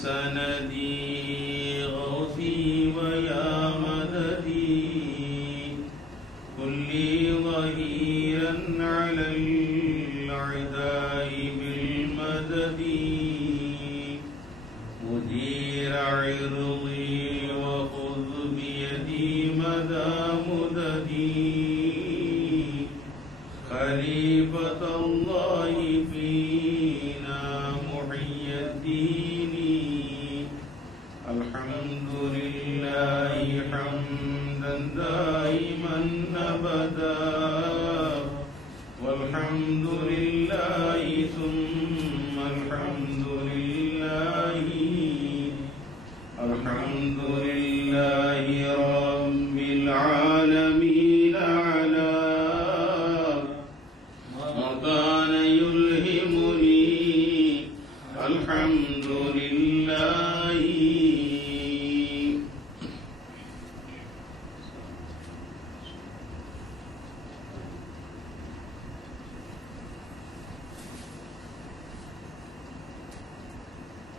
سندي غوثي ويا مددي كلي ظهيرا على العداء بالمدد مدير عرضي وخذ بيدي مدى مددي خليفة الله فينا محي الدين الحمد لله حمدا دائما أبدا والحمد لله ثم الحمد لله الحمد لله رب العالمين على ما كان يلهمني الحمد لله.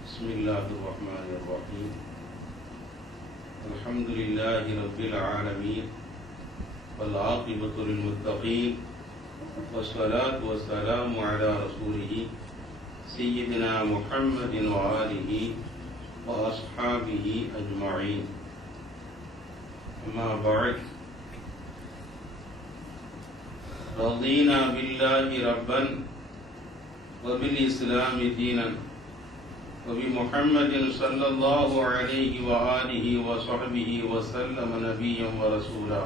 بسم الله الرحمن الرحيم الحمد لله رب العالمين والعاقبة للمتقين والصلاة والسلام على رسوله سيدنا محمد وآله وأصحابه أجمعين. أما بعد رضينا بالله ربا وبالإسلام دينا وبمحمد صلى الله عليه وآله وصحبه وسلم نبيا ورسولا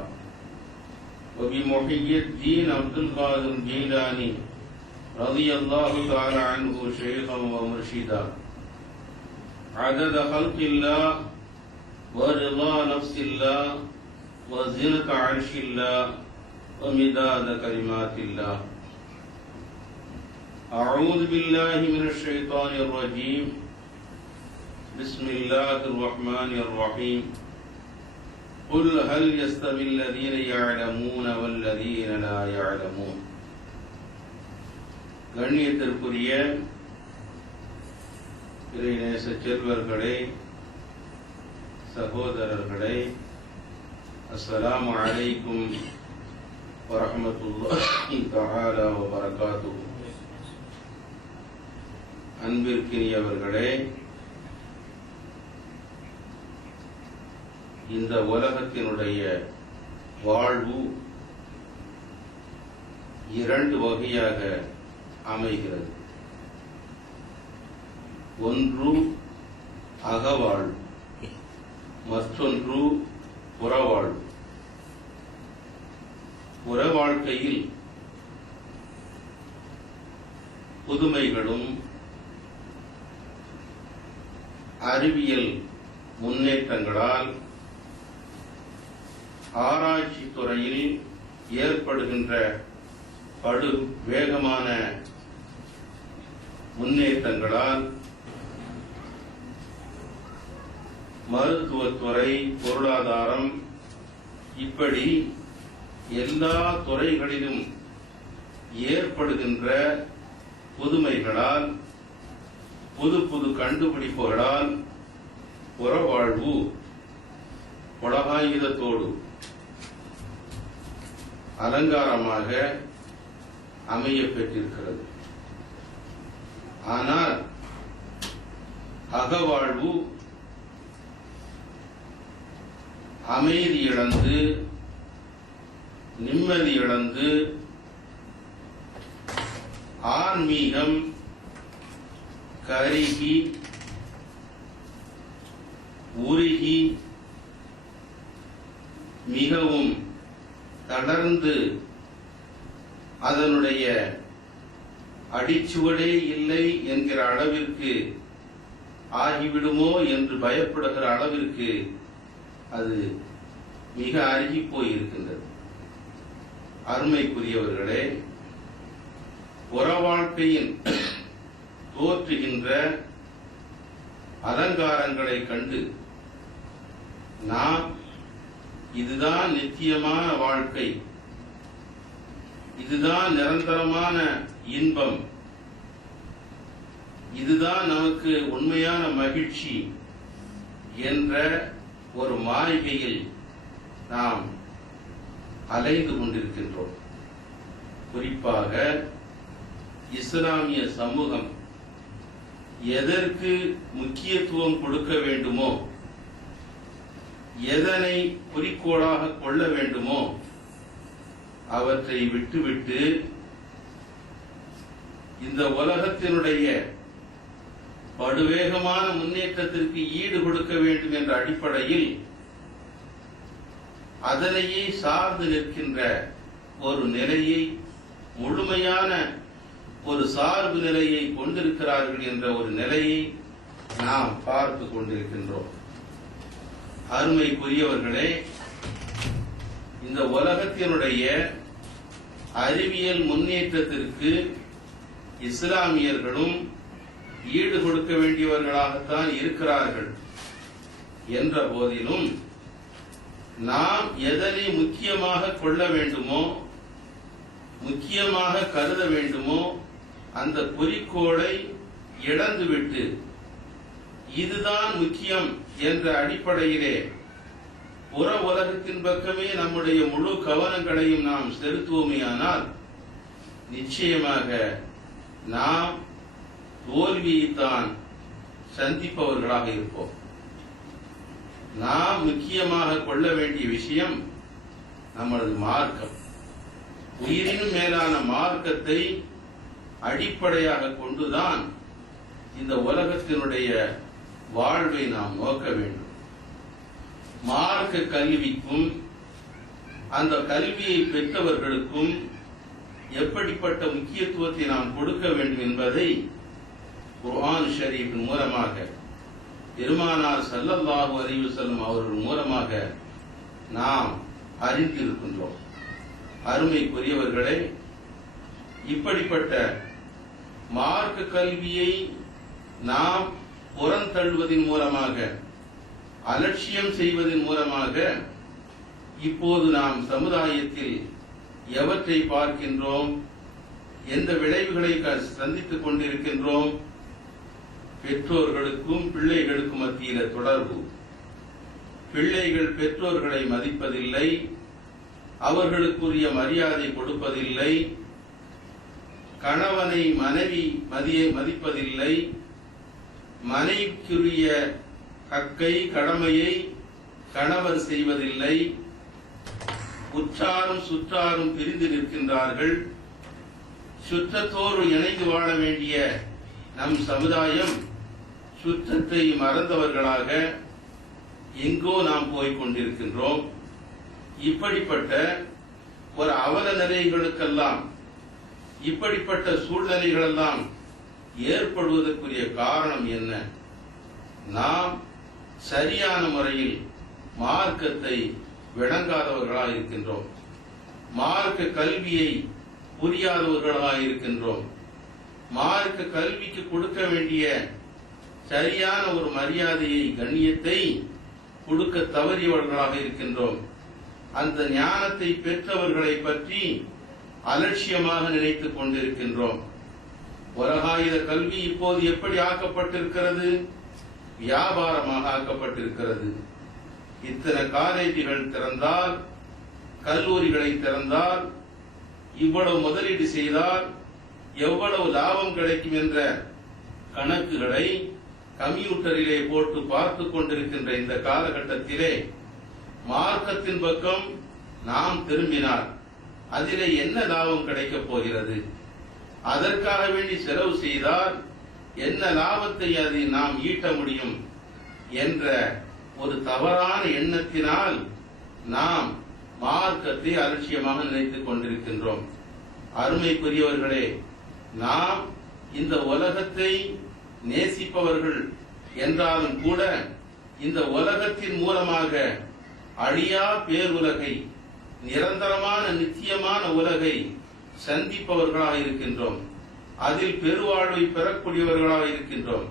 وبمحيي الدين عبد القادر الجيلاني رضي الله تعالى عنه شيخا ومرشدا عدد خلق الله ورضا نفس الله وزنة عرش الله ومداد كلمات الله. أعوذ بالله من الشيطان الرجيم بسم الله الرحمن الرحيم قل هل يستوي الذين يعلمون والذين لا يعلمون. கண்ணியத்திற்குரிய இறைநேச செல்வர்களே, சகோதரர்களே, அஸ்ஸலாமு அலைக்கும் வரஹ்மத்துல்லாஹி தஆலா வ பரகாத்துஹு. அன்பிற்கினியவர்களே, இந்த உலகத்தினுடைய வாழ்வு இரண்டு வகையாக அமைகிறது. ஒன்று அகவாழ்வு, மற்றொன்று புறவாழ்வு. புற வாழ்க்கையில் புதுமைகளும் அறிவியல் முன்னேற்றங்களால் ஆராய்ச்சி துறையில் ஏற்படுகின்ற படு வேகமான முன்னேற்றங்களால் மருத்துவத்துறை, பொருளாதாரம், இப்படி எல்லா துறைகளிலும் ஏற்படுகின்ற புதுமைகளால், புது புது கண்டுபிடிப்புகளால் புறவாழ்வு புலகாயுதத்தோடு அலங்காரமாக அமைய பெற்றிருக்கிறது. ஆனால் அகவாழ்வு அமைதி இழந்து, நிம்மதி இழந்து, ஆன்மீகம் கருகி உருகி மிகவும் தளர்ந்து அதனுடைய அடிச்சுவடே இல்லை என்கிற அளவிற்கு ஆகிவிடுமோ என்று பயப்படுகிற அளவிற்கு அது மிக அருகி போயிருக்கின்றது. அருமைக்குரியவர்களே, புற வாழ்க்கையின் தோற்றுகின்ற அலங்காரங்களை கண்டு நாம் இதுதான் நித்தியமான வாழ்க்கை, இதுதான் நிரந்தரமான இன்பம், இதுதான் நமக்கு உண்மையான மகிழ்ச்சி என்ற ஒரு மாளிகையில் நாம் அலைந்து கொண்டிருக்கின்றோம். குறிப்பாக இஸ்லாமிய சமூகம் எதற்கு முக்கியத்துவம் கொடுக்க வேண்டுமோ, எதனை குறிக்கோளாக கொள்ள வேண்டுமோ அவற்றை விட்டுவிட்டு இந்த உலகத்தினுடைய படுவேகமான முன்னேற்றத்திற்கு ஈடு கொடுக்க வேண்டும் என்ற அடிப்படையில் அதனையே சார்ந்து நிற்கின்ற ஒரு நிலையை, முழுமையான ஒரு சார்பு நிலையை கொண்டிருக்கிறார்கள் என்ற ஒரு நிலையை நாம் பார்த்து கொண்டிருக்கின்றோம். அருமைக்குரியவர்களே, இந்த உலகத்தினுடைய அறிவியல் முன்னேற்றத்திற்கு இஸ்லாமியர்களும் ஈடு கொடுக்க வேண்டியவர்களாகத்தான் இருக்கிறார்கள் என்ற போதிலும் நாம் எதனை முக்கியமாக கொள்ள வேண்டுமோ, முக்கியமாக கருத வேண்டுமோ அந்த குறிக்கோளை இழந்துவிட்டு இதுதான் முக்கியம் என்ற அடிப்படையிலே புற உலகத்தின் பக்கமே நம்முடைய முழு கவனங்களையும் நாம் செலுத்துவோமேயானால் நிச்சயமாக நாம் தோல்வியைத்தான் சந்திப்பவர்களாக இருப்போம். நாம் முக்கியமாக கொள்ள வேண்டிய விஷயம் நமது மார்க்கம். உயிரினும் மேலான மார்க்கத்தை அடிப்படையாக கொண்டுதான் இந்த உலகத்தினுடைய வாழ்வை நாம் நோக்க வேண்டும். மார்க்க கல்விக்கும் அந்த கல்வியை பெற்றவர்களுக்கும் எப்படிப்பட்ட முக்கியத்துவத்தை நாம் கொடுக்க வேண்டும் என்பதை குர்ஆன் ஷரீஃபின் மூலமாக பெருமானார் ஸல்லல்லாஹு அலைஹி வஸல்லம் அவர்கள் மூலமாக நாம் அறிந்திருக்கின்றோம். அருமைக்குரியவர்களே, இப்படிப்பட்ட மார்க்க கல்வியை நாம் புறந்தள்ளுவதன் மூலமாக, அலட்சியம் செய்வதன் மூலமாக இப்போது நாம் சமுதாயத்தில் எவற்றை பார்க்கின்றோம், எந்த விளைவுகளை சந்தித்துக் கொண்டிருக்கின்றோம்? பெற்றோர்களுக்கும் பிள்ளைகளுக்கும் மத்தியில தொடர்பு. பிள்ளைகள் பெற்றோர்களை மதிப்பதில்லை, அவர்களுக்குரிய மரியாதை கொடுப்பதில்லை, கணவனை மனைவி மதிப்பதில்லை, மனைவிக்குரிய ஹக்கை கடமையை கணவர் செய்வதில்லை, உற்றாரும் சுற்றாரும் பிரிந்து நிற்கின்றார்கள். சுற்றத்தோடு இணைந்து வாழ வேண்டிய நம் சமுதாயம் சுற்றத்தை மறந்தவர்களாக எங்கோ நாம் போய்கொண்டிருக்கின்றோம். இப்படிப்பட்ட ஒரு அவல நிலைகளுக்கெல்லாம், இப்படிப்பட்ட சூழ்நிலைகளெல்லாம் ஏற்படுவதற்குரிய காரணம் என்ன? நாம் சரியான முறையில் மார்க்கத்தை விளங்காதவர்களாக இருக்கின்றோம். மார்க்க கல்வியை புரியாதவர்களாக இருக்கின்றோம். மார்க்க கல்விக்கு கொடுக்க வேண்டிய சரியான ஒரு மரியாதையை, கண்ணியத்தை கொடுக்க தவறியவர்களாக இருக்கின்றோம். அந்த ஞானத்தை பெற்றவர்களை பற்றி அலட்சியமாக நினைத்துக் கொண்டிருக்கின்றோம். உலகாயுத கல்வி இப்போது எப்படி ஆக்கப்பட்டிருக்கிறது? வியாபாரமாக ஆக்கப்பட்டிருக்கிறது. இத்தனை காலேஜுகள் திறந்தால், கல்லூரிகளை திறந்தால், இவ்வளவு முதலீடு செய்தால் எவ்வளவு லாபம் கிடைக்கும் என்ற கணக்குகளை கம்ப்யூட்டரிலே போட்டு பார்த்துக் கொண்டிருக்கின்ற இந்த காலகட்டத்திலே மார்க்கத்தின் பக்கம் நாம் திரும்பினால் அதிலே என்ன லாபம் கிடைக்கப் போகிறது? அதற்காக வேண்டி செலவு செய்தால் என்ன லாபத்தை அதை நாம் ஈட்ட முடியும் என்ற ஒரு தவறான எண்ணத்தினால் நாம் மார்க்கத்தை அலட்சியமாக நினைத்துக் கொண்டிருக்கின்றோம். அருமைக்குரியவர்களே, நாம் இந்த உலகத்தை நேசிப்பவர்கள் என்றாலும் கூட இந்த உலகத்தின் மூலமாக அழியா பேருலகை, நிரந்தரமான நித்தியமான உலகை சந்திப்பவர்களாக இருக்கின்றோம். அதில் பெருவாழ்வை பெறக்கூடியவர்களாக இருக்கின்றோம்.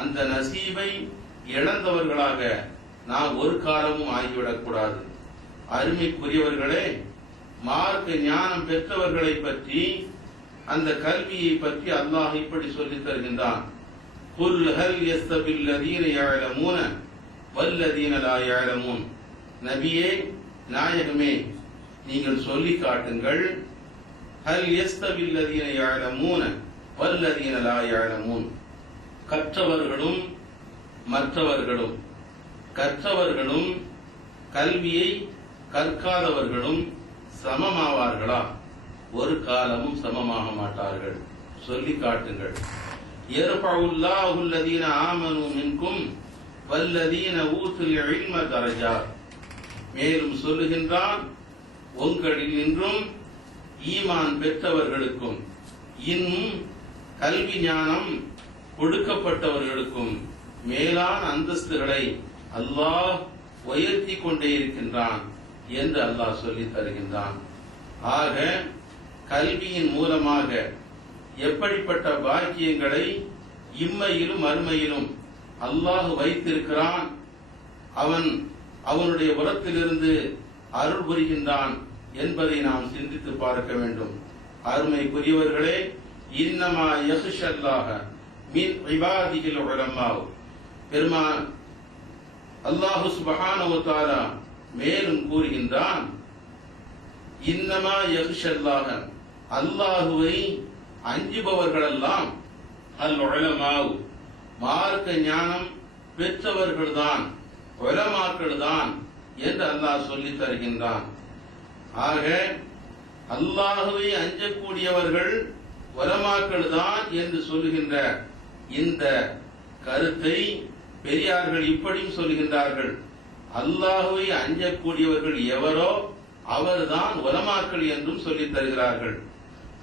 அந்த நசீபை இழந்தவர்களாக நாம் ஒரு காலமும் ஆகிவிடக்கூடாது. அருமைக்குரியவர்களே, மார்க்க ஞானம் பெற்றவர்களை பற்றி, அந்த கல்வியை பற்றி அல்லாஹ் இப்படி சொல்லித் தருகின்றான். குல் ஹல் யஸ்தபில் லதீன யஅலமூன வல்லதீன லா யஅலமூன். நபியே, நாயகமே, நீங்கள் சொல்லி காட்டுங்கள். ஹல் யஸ்தபில் லதீன யஅலமூன வல்லதீன லா யஅலமூன். கற்றவர்களும் மற்றவர்களும், கற்றவர்களும் கல்வியை கற்காதவர்களும் சமமாவார்களா? ஒரு காலமும் சமமாக மாட்டார்கள். சொல்லி காட்டுங்கள். யர்ஃபஉல்லாஹு அல்லதீன ஆமனூ மின்கும் வல்லதீன ஊதுல் இல்ம தரஜாத். மேலும் சொல்லுகின்றான், உங்களில் நின்றும் ஈமான் பெற்றவர்களுக்கும் இன்னும் கல்வி ஞானம் கொடுக்கப்பட்டவர்களுக்கும் மேலான அந்தஸ்துகளை அல்லாஹ் உயர்த்தி கொண்டே இருக்கின்றான் என்று அல்லாஹ் சொல்லித் தருகின்றான். ஆக கல்வியின் மூலமாக எப்படிப்பட்ட பாக்கியங்களை இம்மையிலும் மறுமையிலும் அல்லாஹ் வைத்திருக்கிறான், அவனுடைய புறத்திலிருந்து அருள் புரிகின்றான் என்பதை நாம் சிந்தித்து பார்க்க வேண்டும். அருமைக்குரியவர்களே, இன்னமா யஹ்ஷல்லாஹ மின் இபாதிஹில் உலமா. பெருமான் அல்லாஹ் சுப்ஹானஹு வ தஆலா மேலும் கூறுகின்றான், இன்னமா யஹ்ஷல்லாஹ, அல்லாஹுவை அஞ்சுபவர்களெல்லாம் அல் உலமா, மார்க்க ஞானம் பெற்றவர்கள்தான், உலமாக்கள்தான் என்று அல்லாஹ் சொல்லித் தருகின்றான். ஆக அல்லாஹுவை அஞ்சக்கூடியவர்கள் உலமாக்கள் தான் என்று சொல்லுகின்ற இந்த கருத்தை பெரியார்கள் இப்படியும் சொல்லுகின்றார்கள். அல்லாஹுவை அஞ்சக்கூடியவர்கள் எவரோ அவர்தான் உலமாக்கள் என்றும் சொல்லித் தருகிறார்கள்.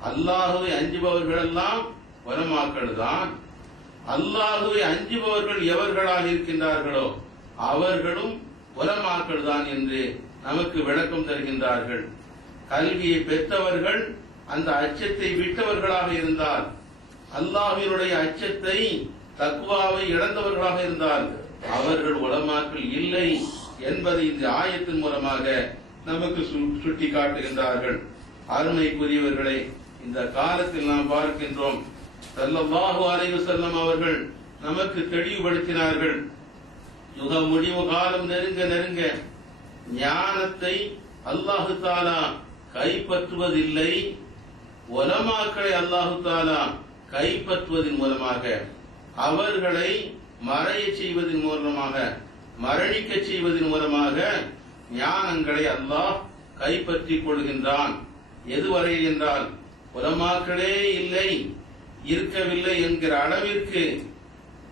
அல்லாஹுவை அஞ்சுபவர்கள் எல்லாம் உலமாக்கள் தான். அல்லாஹுவை அஞ்சுபவர்கள் எவர்களாக இருக்கின்றார்களோ அவர்களும் உலமாக்கள் தான் என்று நமக்கு விளக்கம் தருகின்றார்கள். கல்வியை பெற்றவர்கள் அந்த அச்சத்தை விட்டவர்களாக இருந்தால், அல்லாஹ்வினுடைய அச்சத்தை தக்வாவை இழந்தவர்களாக இருந்தால் அவர்கள் உலமாக்கள் இல்லை என்பதை இந்த ஆயத்தின் மூலமாக நமக்கு சுட்டி காட்டுகின்றார்கள். அருமைக்குரியவர்களே, இந்த காலத்தில் நாம் பார்க்கின்றோம், ஸல்லல்லாஹு அலைஹி வஸல்லம் அவர்கள் நமக்கு தெளிவுபடுத்தினார்கள். யுக முடிவு காலம் நெருங்க நெருங்க ஞானத்தை அல்லாஹு தஆலா கைப்பற்றுவதில்லை, உலமாக்களை அல்லாஹு தஆலா கைப்பற்றுவதன் மூலமாக, அவர்களை மறைய செய்வதன் மூலமாக, மரணிக்க செய்வதன் மூலமாக ஞானங்களை அல்லாஹ் கைப்பற்றிக் கொள்கின்றான். எதுவரை என்றால், உலமாக்களே இல்லை, இருக்கவில்லை என்கிற அளவிற்கு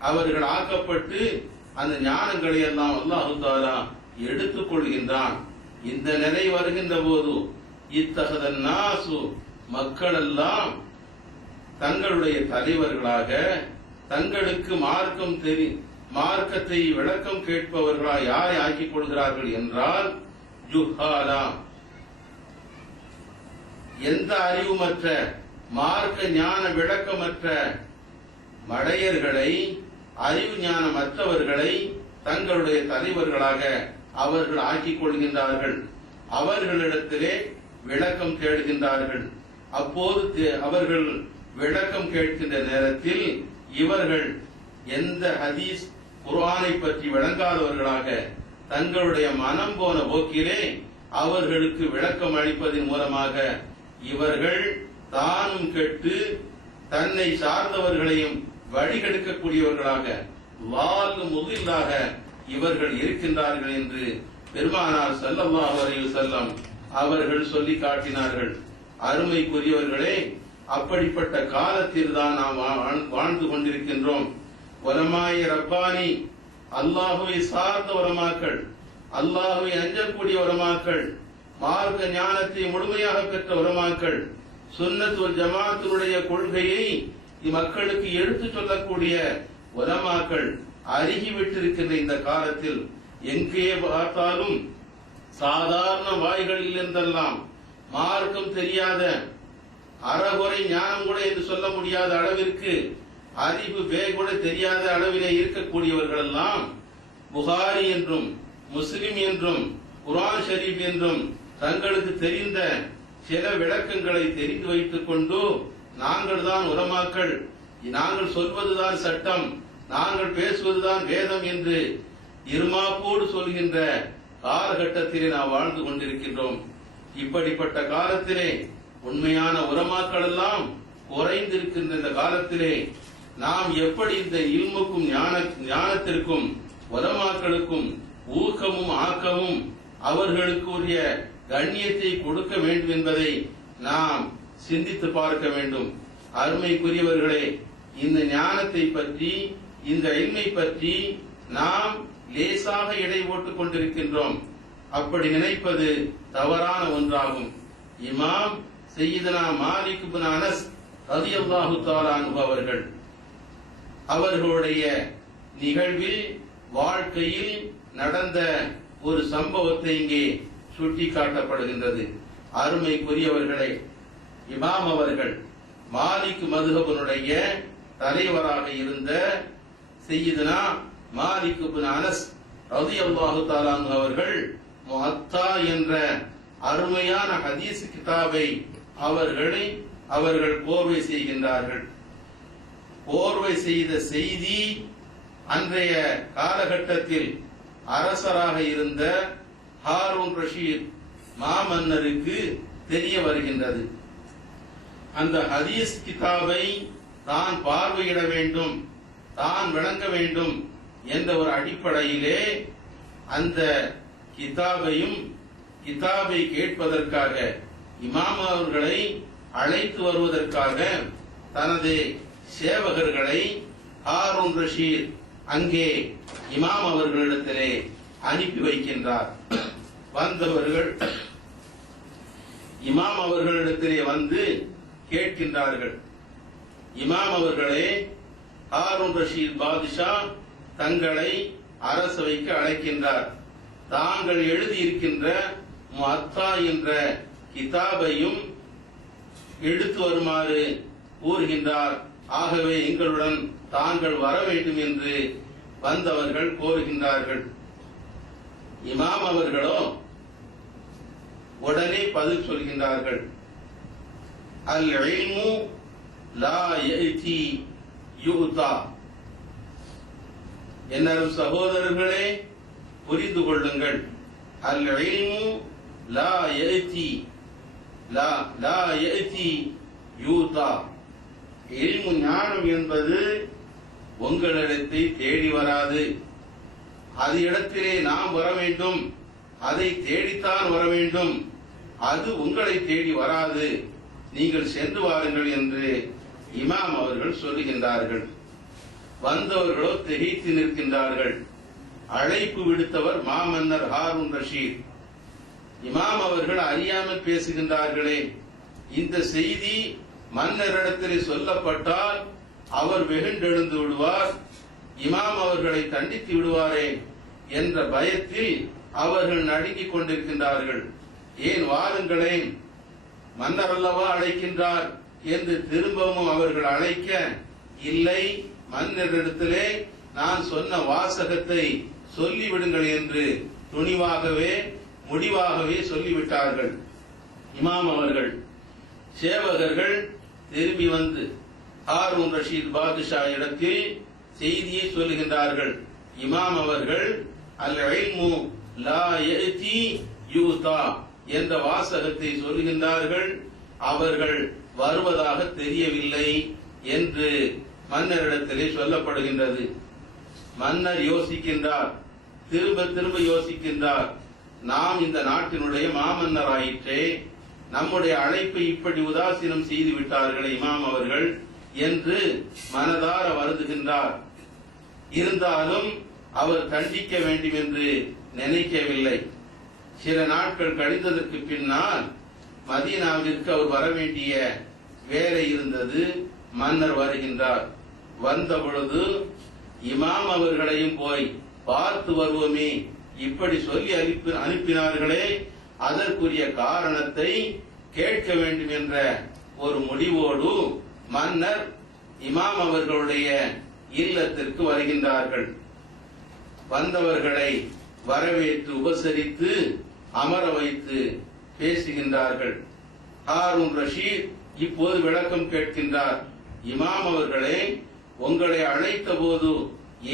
அவர்கள் ஆக்கப்பட்டு அந்த ஞானங்களை எல்லாம் அல்லாஹு தஆலா எடுத்துக் கொள்கின்றான். இந்த நிலை வருகின்ற போது இத்தகதன் நாசு, மக்கள் எல்லாம் தங்களுடைய தலைவர்களாக, தங்களுக்கு மார்க்கத்தை விளக்கம் கேட்பவர்களாக யாரை ஆக்கிக் கொள்கிறார்கள் என்றால் ஜுஹாலா, எந்த அறிவுமற்ற, மார்க்க ஞான விளக்கமற்ற மடையர்களை, அறிவு ஞானமற்றவர்களை தங்களுடைய தலைவர்களாக அவர்கள் ஆக்கிக் கொள்கின்றார்கள். அவர்களிடத்திலே விளக்கம் தேடுகின்றார்கள். அப்போது அவர்கள் விளக்கம் கேட்கின்ற நேரத்தில் இவர்கள் எந்த ஹதீஸ் குர்ஆனை பற்றி விளங்காதவர்களாக தங்களுடைய மனம் போன போக்கிலே அவர்களுக்கு விளக்கம் அளிப்பதன் மூலமாக இவர்கள் தானும் கெட்டு தன்னை சார்ந்தவர்களையும் வழிகெடுக்கக்கூடியவர்களாக, வால் முகிலாக இவர்கள் இருக்கின்றார்கள் என்று பெருமானார் ஸல்லல்லாஹு அலைஹி வஸல்லம் அவர்கள் சொல்லி காட்டினார்கள். அருமைக்குரியவர்களே, அப்படிப்பட்ட காலத்தில் தான் நாம் வாழ்ந்து கொண்டிருக்கின்றோம். உலமாய் ரப்பானி, அல்லாஹுவை சார்ந்த உலமாக்கள், அல்லாஹுவை அஞ்சக்கூடிய உலமாக்கள், மார்க்க ஞானத்தை முழுமையாக பெற்ற உலமாக்கள், சுன்னத் வல் ஜமாஅத்தினுடைய கொள்கையை மக்களுக்கு எடுத்துச் சொல்லக்கூடிய உலமாக்கள் அருகிவிட்டிருக்கின்ற இந்த காலத்தில் எங்கே பார்த்தாலும் சாதாரண வாய்களில் இருந்தெல்லாம் மார்க்கம் தெரியாத, அறகுறை ஞானம் கூட என்று சொல்ல முடியாத அளவிற்கு, அறிவு கூட தெரியாத அளவிலே இருக்கக்கூடியவர்கள் எல்லாம் புகாரி என்றும் முஸ்லிம் என்றும் குர்ஆன் ஷரீப் என்றும் தங்களுக்கு தெரிந்த சில விளக்கங்களை தெரிந்து வைத்துக் கொண்டு நாங்கள் தான் உலமாக்கள், நாங்கள் சொல்வதுதான் சட்டம், நாங்கள் பேசுவதுதான் வேதம் என்று இருமாப்போடு சொல்கின்ற காலகட்டத்திலே நாம் வாழ்ந்து கொண்டிருக்கின்றோம். இப்படிப்பட்ட காலத்திலே உண்மையான உலமாக்கள் எல்லாம் குறைந்திருக்கின்ற இந்த காலத்திலே நாம் எப்படி இந்த இல்முக்கும் ஞானத்திற்கும் உலமாக்களுக்கும் ஊக்கமும் ஆக்கமும் அவர்களுக்குரிய கண்ணியத்தை கொடுக்க வேண்டும் என்பதை நாம் சிந்தித்து பார்க்க வேண்டும். அருமைக்குரியவர்களே, இந்த ஞானத்தை பற்றி, இந்த இல்மை பற்றி நாம் லேசாக எடை போட்டுக் கொண்டிருக்கின்றோம். அப்படி நினைப்பது தவறான ஒன்றாகும். இமாம் சையதுனா மாலிக் இப்னு அனஸ் ரலியல்லாஹு தஆலா அன்ஹு அவர்களுடைய நிகழ்வில் வாழ்க்கையில் நடந்த ஒரு சம்பவத்தை இங்கே சுட்டிக்காட்டப்படுகின்றது. அருமைக்குரியவர்களே, இமாம் அவர்கள் மாலிக் மதுஹபினுடைய தலைவராக இருந்த சையதுனா மாலிக் இப்னு அனஸ் ரலியல்லாஹு தஆலா அன்ஹு அவர்கள் முஅத்தா என்ற அருமையான ஹதீஸ் கிதாபை அவர்கள் கோர்வை செய்கின்றார்கள். கோர்வை செய்த செய்தி அன்றைய காலகட்டத்தில் அரசராக இருந்த ஹாரூன் ரஷீத் மாமன்னருக்கு தெரிய வருகின்றது. அந்த ஹதீஸ் கிதாபை தான் பார்வையிட வேண்டும், தான் விளங்க வேண்டும் என்ற ஒரு அடிப்படையிலே அந்த கிதாபை கேட்பதற்காக இமாம் அவர்களை அழைத்து வருவதற்காக தனது சேவகர்களை ஹாரூன் ரஷீத் அங்கே இமாம் அவர்களிடத்திலே அனுப்பி வைக்கின்றார். வந்தவர்கள் இமாம் அவர்களிடத்திலே வந்து கேட்கின்றார்கள், இமாம் அவர்களே, ஹாரூன் ரஷீத் பாதுஷா தங்களை அரசவைக்கு அழைக்கின்றார். தாங்கள் எழுதியிருக்கின்ற முஅத்தா என்ற கிதாபையும் எடுத்து வருமாறு கூறுகின்றார். ஆகவே எங்களுடன் தாங்கள் வர வேண்டும் என்று வந்தவர்கள் கோருகின்றார்கள். இமாம் அவர்களோ உடனே பதில் சொல்கின்றார்கள், அல் இல்மு லா யஅதி யுதா. என்னரும் சகோதரர்களே, புரிந்து கொள்ளுங்கள், அல் இல்மு லா யஅதி யூதா. இல்மு ஞானம் என்பது உங்களிடத்தை தேடி வராது. அது இடத்திலே நாம் வர வேண்டும், அதை தேடித்தான் வர வேண்டும். அது உங்களை தேடி வராது, நீங்கள் சென்று வாருங்கள் என்று இமாம் அவர்கள் சொல்லுகின்றார்கள். வந்தவர்களோ திகைத்து நிற்கின்றார்கள். அழைப்பு விடுத்தவர் மாமன்னர் ஹாரூன் ரஷீத். இமாம் அவர்கள் அறியாமல் பேசுகின்றார்களே, இந்த செய்தி மன்னரிடத்திலே சொல்லப்பட்டால் அவர் வெகுண்டெழுந்து விடுவார், இமாம் அவர்களை தண்டித்து விடுவாரே என்ற பயத்தில் அவர்கள் நடுங்கிக் கொண்டிருக்கின்றார்கள். ஏன் வாருங்களேன், மன்னர் அல்லவா அழைக்கின்றார் என்று திரும்பவும் அவர்கள் அழைக்க, இல்லை, மன்னரிடத்திலே நான் சொன்ன வாசகத்தை சொல்லிவிடுங்கள் என்று துணிவாகவே முடிவாகவே சொல்லிவிட்டார்கள். இமாம் அவர்கள் சேவகர்கள் திரும்பி வந்து ஹாரூன் ரஷீத் பாதுஷா இடத்தில் செய்தியை சொல்லுகின்றார்கள். இமாம் அவர்கள் அல் இல்மு லா யஅதி யூதா என்ற வாசகத்தை சொல்லுகின்றார்கள். அவர்கள் வருவதாக தெரியவில்லை என்று மன்னரிடத்திலே சொல்லப்படுகின்றது. மன்னர் யோசிக்கின்றார், திரும்ப திரும்ப யோசிக்கின்றார். நாம் இந்த நாட்டினுடைய மாமன்னர் ஆயிற்றே, நம்முடைய அழைப்பை இப்படி உதாசீனம் செய்து விட்டார்கள் இமாம் அவர்கள் என்று மனதார வருந்துகின்றார். இருந்தாலும் அவர் தண்டிக்க வேண்டும் என்று நினைக்கவில்லை. சில நாட்கள் கழிந்ததற்கு பின்னால் மதீனாவிற்கு அவர் வர வேண்டிய வேலை இருந்தது. மன்னர் வருகின்றார். வந்த பொழுது இமாம் அவர்களையும் போய் பார்த்து வருவோமே, இப்படி சொல்லி அனுப்பினார்களே, அதற்குரிய காரணத்தை கேட்க வேண்டும் என்ற ஒரு முடிவோடு மன்னர் இமாம் அவர்களுடைய இல்லத்திற்கு வருகின்றார்கள். வந்தவர்களை வரவேற்று உபசரித்து அமர வைத்து பேசுகின்றார்கள். ஹாரூன் ரஷீத் இப்போது விளக்கம் கேட்கின்றார். இமாம் அவர்களே, உங்களை அழைத்த போது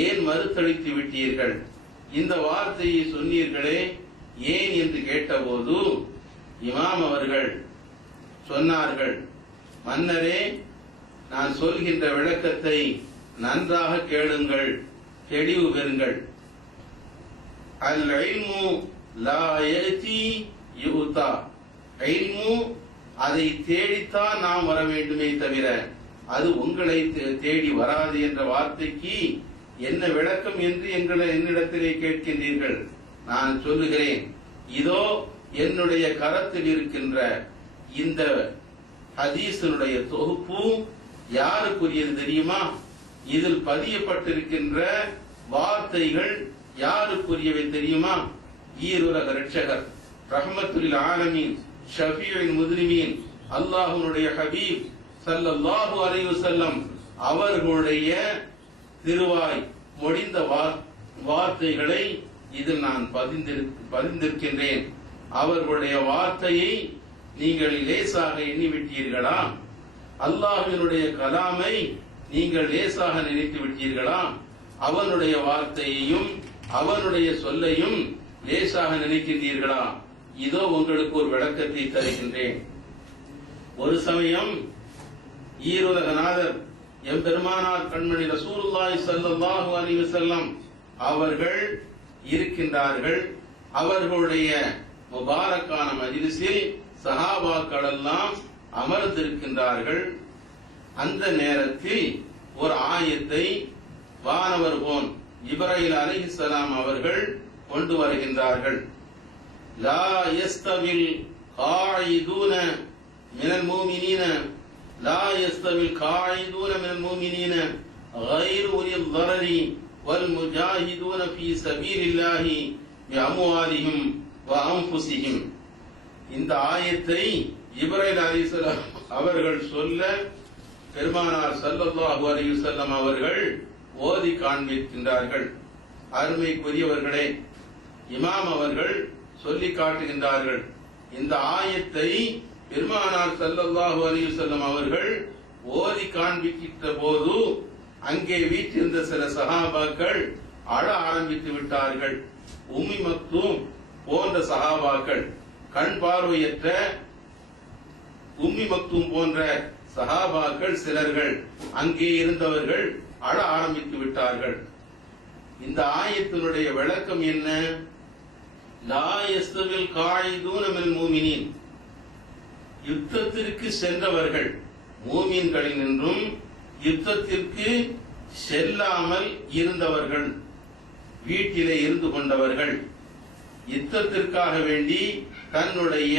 ஏன் மறுத்தளித்து விட்டீர்கள்? இந்த வார்த்தையை சொன்னீர்களே ஏன் என்று கேட்டபோது இமாம் அவர்கள் சொன்னார்கள், மன்னரே, நான் சொல்கின்ற விளக்கத்தை நன்றாக கேளுங்கள், தெளிவு பெறுங்கள். அல் இல்மு லா யதி யுதா, இல்மு அதை தேடித்தான் நாம் வர வேண்டுமே தவிர அது உங்களை தேடி வராது என்ற வார்த்தைக்கு என்ன விளக்கம் என்று என்னிடத்திலே கேட்கின்றீர்கள். நான் சொல்லுகிறேன், இதோ என்னுடைய கரத்தில் இருக்கின்ற இந்த ஹதீஸினுடைய தொகுப்பு யாருக்குரியது தெரியுமா? இதில் பதியப்பட்டிருக்கின்ற வார்த்தைகள் யாருக்குரியவை தெரியுமா? ஈருலக ரட்சகர், ரஹ்மத்துல் ஆலமீன், ஷஃபீஉல் முஸ்லிமீன், அல்லாஹ்வுடைய ஹபீப் ஸல்லல்லாஹு அலைஹி வஸல்லம் அவர்களுடைய திருவாய் மொழிந்த வார்த்தைகளை இதில் நான் பதிந்திருக்கின்றேன். அவர்களுடைய வார்த்தையை நீங்கள் லேசாக எண்ணிவிட்டீர்களா? அல்லாஹ்வினுடைய கலாமை நீங்கள் லேசாக நினைத்து விட்டீர்களா? அவனுடைய வார்த்தையையும் அவனுடைய சொல்லையும் லேசாக நினைக்கின்றீர்களா? இதோ உங்களுக்கு ஒரு விளக்கத்தை தருகின்றேன். ஒரு சமயம் ஈருலகநாதர் எம்பெருமானார் கண்மணி ரசூலுல்லாஹி ஸல்லல்லாஹு அலைஹி வஸல்லம் அவர்கள் இருக்கின்றார்கள். அவர்களுடைய முபாரக்கான மஜ்லிஸில் சஹாபாக்கள் எல்லாம் அமர்ந்திருக்கின்றார்கள். அந்த நேரத்தில் ஒரு ஆயத்தை வானவர் போன் இப்ராஹீம் அலைஹிஸ்ஸலாம் அவர்கள் கொண்டு வருகின்றார்கள். லா யஸ்தவில் காயிதூன மினல் முஃமினீன லா யஸ்தவில் காயிதூன மினல் முஃமினீன غير أولي الضرر والمجاهدون في سبيل الله بأموالهم وأنفسهم. இந்த ஆயத்தை இப்ராஹீம் அலைஹிஸ்ஸலாம் அவர்கள் சொல்ல பெருமானார் ஸல்லல்லாஹு அலைஹி வஸல்லம் அவர்கள் ஓதி காண்பிக்கின்றார்கள். அருமைக்குரியவர்களே, இமாம் அவர்கள் சொல்லி காட்டுகின்றார்கள். இந்த ஆயத்தை பெருமானார் ஸல்லல்லாஹு அலைஹி வஸல்லம் அவர்கள் ஓதி காண்பிக்கின்ற போது அங்கே வீற்றிருந்த சில சஹாபாக்கள் அழ ஆரம்பித்து விட்டார்கள். உம்மி மக்தூம் போன்ற சஹாபாக்கள், கண் பார்வையற்ற உம்மி மக்தூம் போன்ற சஹாபாக்கள் சிலர்கள் அங்கே இருந்தவர்கள் அழ ஆரம்பித்து விட்டார்கள். இந்த ஆயத்தினுடைய விளக்கம் என்ன? லா யஸ்தவில் காயிதூன மினல் முஃமினீன், யுத்தத்திற்கு சென்றவர்கள் மூமின்களில் நின்றும் யுத்தத்திற்கு செல்லாமல் இருந்தவர்கள், வீட்டிலே இருந்து கொண்டவர்கள், யுத்தத்திற்காக வேண்டி தன்னுடைய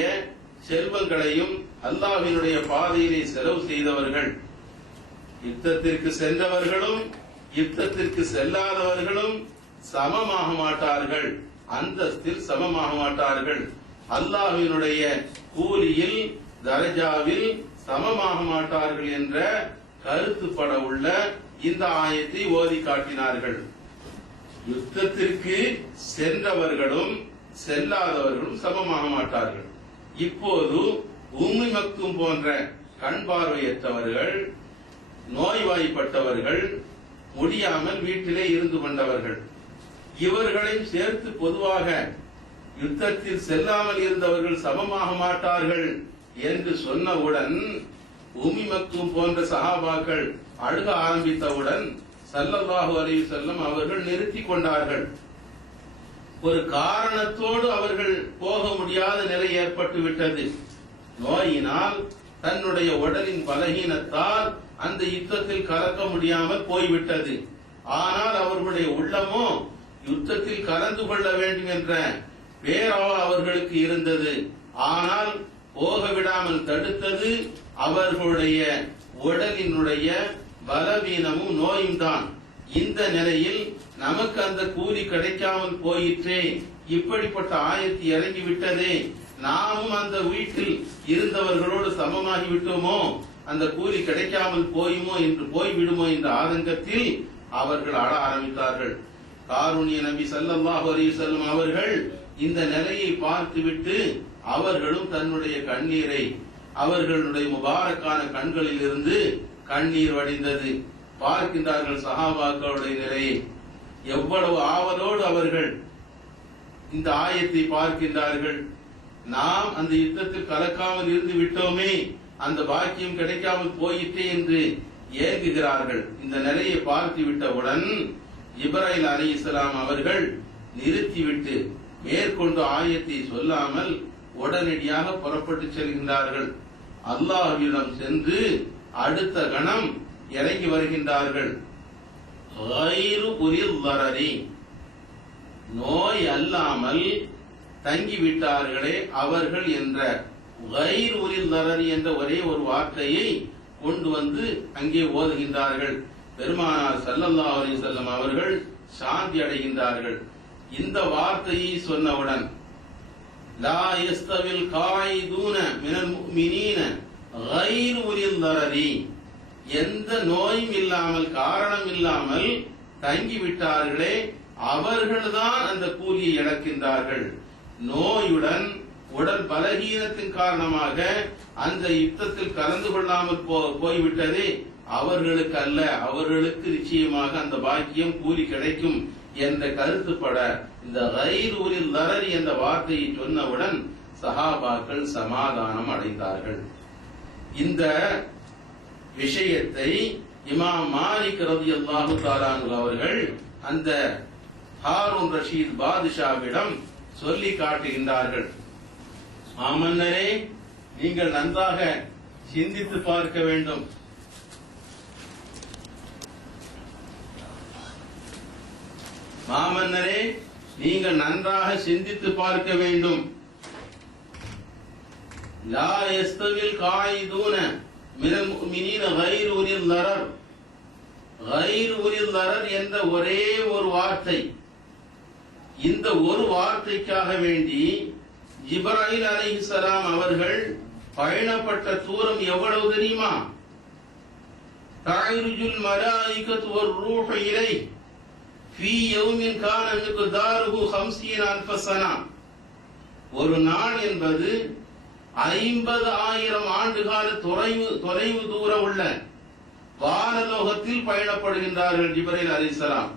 செல்வங்களையும் அல்லாஹ்வினுடைய பாதையிலே செலவு செய்தவர்கள், யுத்தத்திற்கு சென்றவர்களும் யுத்தத்திற்கு செல்லாதவர்களும் சமமாக மாட்டார்கள், அந்தஸ்தில் சமமாக மாட்டார்கள், அல்லாஹ்வினுடைய கூலியில் தரஜாவில் சமமாக மாட்டார்கள் என்ற கருத்துப்பட உள்ள இந்த ஆயத்தை ஓதி காட்டினார்கள். யுத்தத்திற்கு சென்றவர்களும் செல்லாதவர்களும் சமமாக மாட்டார்கள். இப்போது உம்மி மக்தூம் போன்ற கண் பார்வையற்றவர்கள், நோய்வாய்ப்பட்டவர்கள், முடியாமல் வீட்டிலே இருந்து கொண்டவர்கள், இவர்களையும் சேர்த்து பொதுவாக யுத்தத்தில் செல்லாமல் இருந்தவர்கள் சமமாக மாட்டார்கள் என்று சொன்னவுடன் உம்மி மக்தூம் போன்ற சஹாபாக்கள் அழுக ஆரம்பித்தவுடன் ஸல்லல்லாஹு அலைஹி வஸல்லம் அவர்கள் நிறுத்திக் கொண்டார்கள். ஒரு காரணத்தோடு அவர்கள் போக முடியாத நிலை ஏற்பட்டு விட்டது. நோயினால், தன்னுடைய உடலின் பலகீனத்தால் அந்த யுத்தத்தில் கலக்க முடியாமல் போய்விட்டது. ஆனால் அவர்களுடைய உள்ளமோ யுத்தத்தில் கலந்து கொள்ள வேண்டும் என்ற பேராவல் அவர்களுக்கு இருந்தது. ஆனால் போக விடாமல் தடுத்தது அவர்களுடைய உடலினுடைய பலவீனமும் நோயும் தான். இந்த நிலையில் நமக்கு அந்த கூலி கிடைக்காமல் போயிற்றே, இப்படிப்பட்ட ஆயத்து இறங்கிவிட்டதே, நாமும் அந்த வீட்டில் இருந்தவர்களோடு சமமாகி விட்டோமோ, அந்த கூலி கிடைக்காமல் போய்விடுமோ என்ற ஆதங்கத்தில் அவர்கள் அழ ஆரம்பித்தார்கள். காருண்ய நபி ஸல்லல்லாஹு அலைஹி வஸல்லம் அவர்கள் இந்த நிலையை பார்த்துவிட்டு அவர்களும் தன்னுடைய கண்ணீரை, அவர்களுடைய முபாரக்கான கண்களில் இருந்து கண்ணீர் வடிந்தது. பார்க்கின்றார்கள் சஹாபாக்களுடைய நிலையை. எவ்வளவு ஆவலோடு அவர்கள் இந்த ஆயத்தை பார்க்கின்றார்கள். நாம் அந்த யுத்தத்தில் கலக்காமல் இருந்து விட்டோமே, அந்த பாக்கியம் கிடைக்காமல் போயிட்டே என்று ஏங்குகிறார்கள். இந்த நிலையை பார்த்து விட்டவுடன் ஜிப்ராயில் அலைஹிஸ்ஸலாம் அவர்கள் நிறுத்திவிட்டு மேற்கொண்டு ஆயத்தை சொல்லாமல் உடனடியாக புறப்பட்டு செல்கின்றார்கள். அல்லாஹ்விடம் சென்று அடுத்த கணம் இறங்கி வருகின்றார்கள். கைரு உரில் வரரி, நோய் அல்லாமல் தங்கிவிட்டார்களே அவர்கள் என்ற கைர் உரில் வரரி என்ற ஒரே ஒரு வார்த்தையை கொண்டு வந்து அங்கே ஓதுகின்றார்கள். பெருமானார் ஸல்லல்லாஹு அலைஹி வஸல்லம் அவர்கள் சாந்தி அடைகின்றார்கள். இந்த வார்த்தையை சொன்னவுடன் லா யஸ்தவில் காயிதூன மினல் முஃமினீன கைர் உரில் வரரி, எந்த நோயும் இல்லாமல் காரணம் இல்லாமல் தங்கிவிட்டார்களே அவர்கள்தான் அந்த கூலியை இழக்கின்றார்கள். நோயுடன் உடல் பலகீனத்தின் காரணமாக அந்த யுத்தத்தில் கலந்து கொள்ளாமல் போய்விட்டதே அவர்களுக்கு அல்ல, அவர்களுக்கு நிச்சயமாக அந்த பாக்கியம் கூலி கிடைக்கும் என்ற கருத்துப்பட இந்த கைர் உரில் வரரி என்ற வார்த்தையை சொன்னவுடன் சஹாபாக்கள் சமாதானம் அடைந்தார்கள். இந்த விஷயத்தை இமாம் மாலிக் ரலியல்லாஹு தஆலா அன்ஹு அவர்கள் அந்த ஹாரூன் ரஷீத் பாதுஷாவிடம் சொல்லி காட்டுகின்றார்கள். மாமன்னரே, நீங்கள் நன்றாக சிந்தித்து பார்க்க வேண்டும். மாமன்னரே, நீங்கள் நன்றாக சிந்தித்து பார்க்க வேண்டும். லா யஸ்தவில் காயிதூன மினல் முஃமினீன கைர் உரில் லரர், கைர் உரில் லரர் என்ற ஒரே ஒரு வார்த்தை, இந்த ஒரு வார்த்தைக்காக வேண்டி ஜிப்ராயில் அலைஹிஸ்ஸலாம் அவர்கள் பயணப்பட்ட தூரம் எவ்வளவு தெரியுமா? தஅருஜுல் மலாயிகத்து வர்ரூஹு இலைஹி ஃபீ யௌமின் கான மிக்தாருஹு 50000 சனா. ஒரு நாள் என்பது 50,000 ஆண்டுகால தொலைவு தூரம் உள்ள வானலோகத்தில் பயணப்படுகின்றார்கள் ஜிப்ராயில் அலைஹிஸ்ஸலாம்.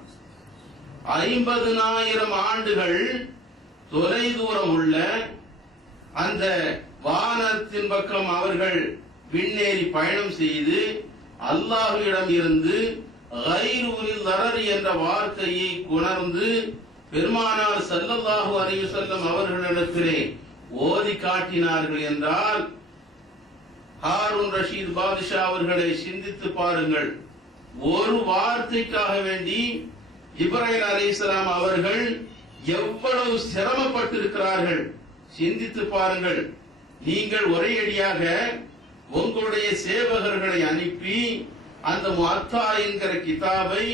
50,000 ஆண்டுகள் தொலை தூரம் உள்ள அந்த வானத்தின் பக்கம் அவர்கள் விண்ணேறி பயணம் செய்து அல்லாஹ்விடம் இருந்து கைர் உரில் லரர் என்ற வார்த்தையை உணர்ந்து பெருமானார் ஸல்லல்லாஹு அலைஹி வஸல்லம் அவர்களிடத்திலே ஓதி காட்டினார்கள் என்றால் ஹாரூன் ரஷீத் பாதுஷா அவர்களை சிந்தித்து பாருங்கள். ஒரு வார்த்தைக்காக வேண்டி ஜிப்ராயில் அலைஹிஸ்ஸலாம் அவர்கள் எவ்வளவு சிரமப்பட்டிருக்கிறார்கள் சிந்தித்து பாருங்கள். நீங்கள் ஒரேயடியாக உங்களுடைய சேவகர்களை அனுப்பி அந்த முஅத்தா என்கிற கிதாபை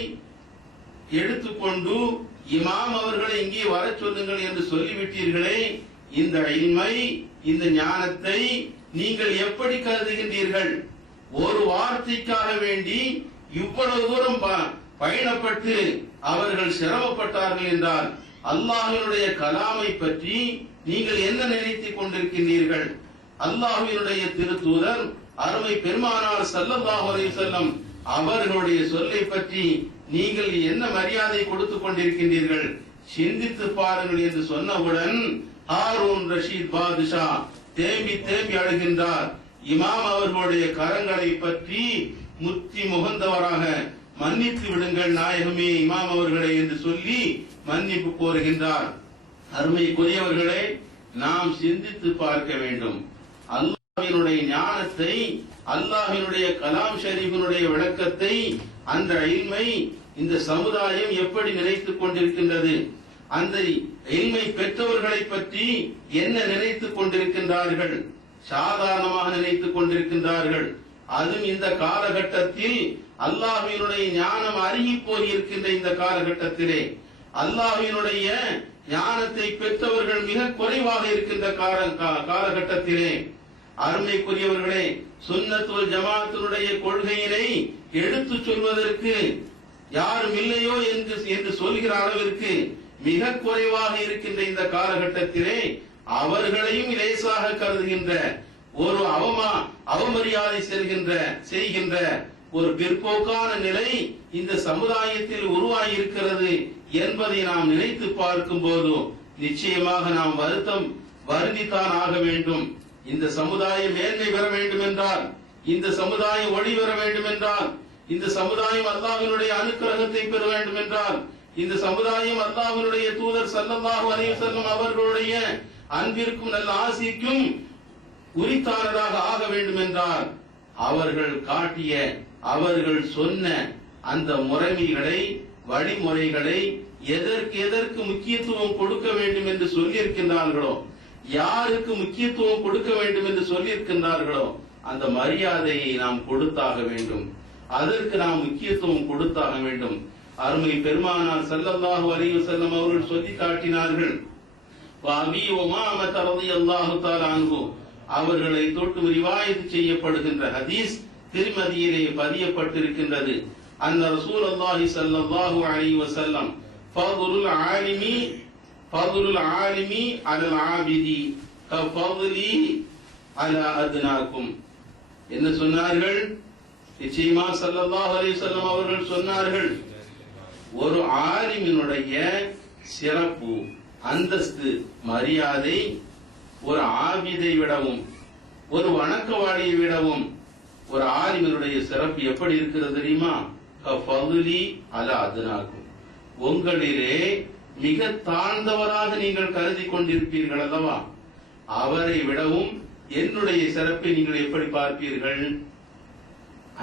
எடுத்துக்கொண்டு இமாம் அவர்களை இங்கே வர சொல்லுங்கள் என்று சொல்லிவிட்டீர்களே, இந்த இல்மை, இந்த ஞானத்தை நீங்கள் எப்படி கருதுகின்றீர்கள்? ஒரு வார்த்தைக்காக வேண்டி இவ்வளவு தூரம் பயணப்பட்டு அவர்கள் சிரமப்பட்டார்கள் என்றால் அல்லாஹ்வினுடைய கலாமை பற்றி நீங்கள் என்ன நினைத்துக் கொண்டிருக்கின்றீர்கள்? அல்லாஹ்வினுடைய திருத்தூதர் அருமை பெருமானார் ஸல்லல்லாஹு அலைஹி வஸல்லம் அவர்களுடைய சொல்லை பற்றி நீங்கள் என்ன மரியாதை கொடுத்துக் கொண்டிருக்கின்றீர்கள்? சிந்தித்து பாருங்கள் என்று சொன்னவுடன் ஹாரூன் ரஷீத் பாதுஷா தேம்பி தேம்பி அழுகின்றார். இமாம் அவர்களுடைய கரங்களை பற்றி முத்தி முகந்தவராக மன்னித்து விடுங்கள் நாயகமே இமாம் அவர்களே என்று சொல்லி மன்னிப்பு கோருகின்றார். அருமைக்குரியவர்களே, நாம் சிந்தித்து பார்க்க வேண்டும். அல்லாஹ்வினுடைய ஞானத்தை, அல்லாஹ்வினுடைய கலாம் ஷரீஃபினுடைய விளக்கத்தை, அந்த இல்மை இந்த சமுதாயம் எப்படி நினைத்துக் கொண்டிருக்கின்றது? அந்த இல்மை பெற்றவர்களை பற்றி என்ன நினைத்துக் கொண்டிருக்கின்றார்கள்? சாதாரணமாக நினைத்துக் கொண்டிருக்கின்றார்கள். அதுவும் இந்த காலகட்டத்தில் அல்லாஹ்வினுடைய ஞானம் அருகி போய் இருக்கின்ற இந்த காலகட்டத்திலே அல்லாஹ்வினுடைய ஞானத்தை பெற்றவர்கள் மிக குறைவாக இருக்கின்ற காலகட்டத்திலே அருமைக்குரியவர்களே, சுன்னத் வல் ஜமாஅத்தினுடைய கொள்கையினை எடுத்து சொல்வதற்கு யாரும் இல்லையோ என்று சொல்கிற அளவிற்கு மிக குறைவாக இருக்கின்ற இந்த காலகட்டத்திலே அவர்களையும் லேசாக கருதுகின்ற ஒரு அவமரியாதை செய்கின்ற ஒரு பிற்போக்கான நிலை இந்த சமுதாயத்தில் உருவாகியிருக்கிறது என்பதை நாம் நினைத்து பார்க்கும் போது நிச்சயமாக நாம் வருந்தித்தான் ஆக வேண்டும். இந்த சமுதாயம் மேன்மை பெற வேண்டும் என்றால், இந்த சமுதாயம் ஒளி பெற வேண்டும் என்றால், இந்த சமுதாயம் அல்லாஹ்வினுடைய அனுக்கிரகத்தை பெற வேண்டும் என்றால், இந்த சமுதாயம் அல்லாஹ்வினுடைய தூதர் ஸல்லல்லாஹு அலைஹி வஸல்லம் அவர்களுடைய அன்பிற்கும் நல்ல ஆசிக்கும் உரித்தானதாக ஆக வேண்டும் என்றால், அவர்கள் காட்டிய, அவர்கள் சொன்ன அந்த முறைமைகளை, வழிமுறைகளை எதற்கு முக்கியத்துவம் கொடுக்க வேண்டும் என்று சொல்லியிருக்கின்றார்களோ, யாருக்கு முக்கியத்துவம் கொடுக்க வேண்டும் என்று சொல்லியிருக்கின்றார்களோ அந்த மரியாதையை நாம் கொடுத்தாக வேண்டும். அதற்கு நாம் முக்கியத்துவம் கொடுத்தாக வேண்டும். அருமை பெருமானார் ஸல்லல்லாஹு அலைஹி வஸல்லம் அவர்கள் சொல்லி காட்டினார்கள். அபீ உமாமா ரலியல்லாஹு தஆலா அன்ஹு அவர்களை தொட்டு ரிவாயத் செய்யப்படுகின்ற ஹதீஸ் திருமதியிலே பதியப்பட்டிருக்கின்றது. அன்ன ரசூலுல்லாஹி ஸல்லல்லாஹு அலைஹி வஸல்லம் ஃபضலுல் ஆலிமி அலல் ஆபிதி கஃபضலி அலா அத்னாக்கும். என்ன சொன்னார்கள்? நிச்சயமா ஸல்லல்லாஹு அலைஹி வஸல்லம் அவர்கள் சொன்னார்கள், ஒரு ஆலிமினுடைய சிறப்பு, அந்தஸ்து, மரியாதை ஒரு ஆபிதை விடவும், ஒரு வணக்கவாளியை விடவும் ஒரு ஆலிமினுடைய சிறப்பு எப்படி இருக்கிறது தெரியுமா? கஃபضலி அலா அத்னாக்கும். உங்களிலே மிக தாழ்ந்தவராக நீங்கள் கருதி கொண்டிருப்பீர்கள் அல்லவா, அவரை விடவும் என்னுடைய சிறப்பை நீங்கள் எப்படி பார்ப்பீர்கள்?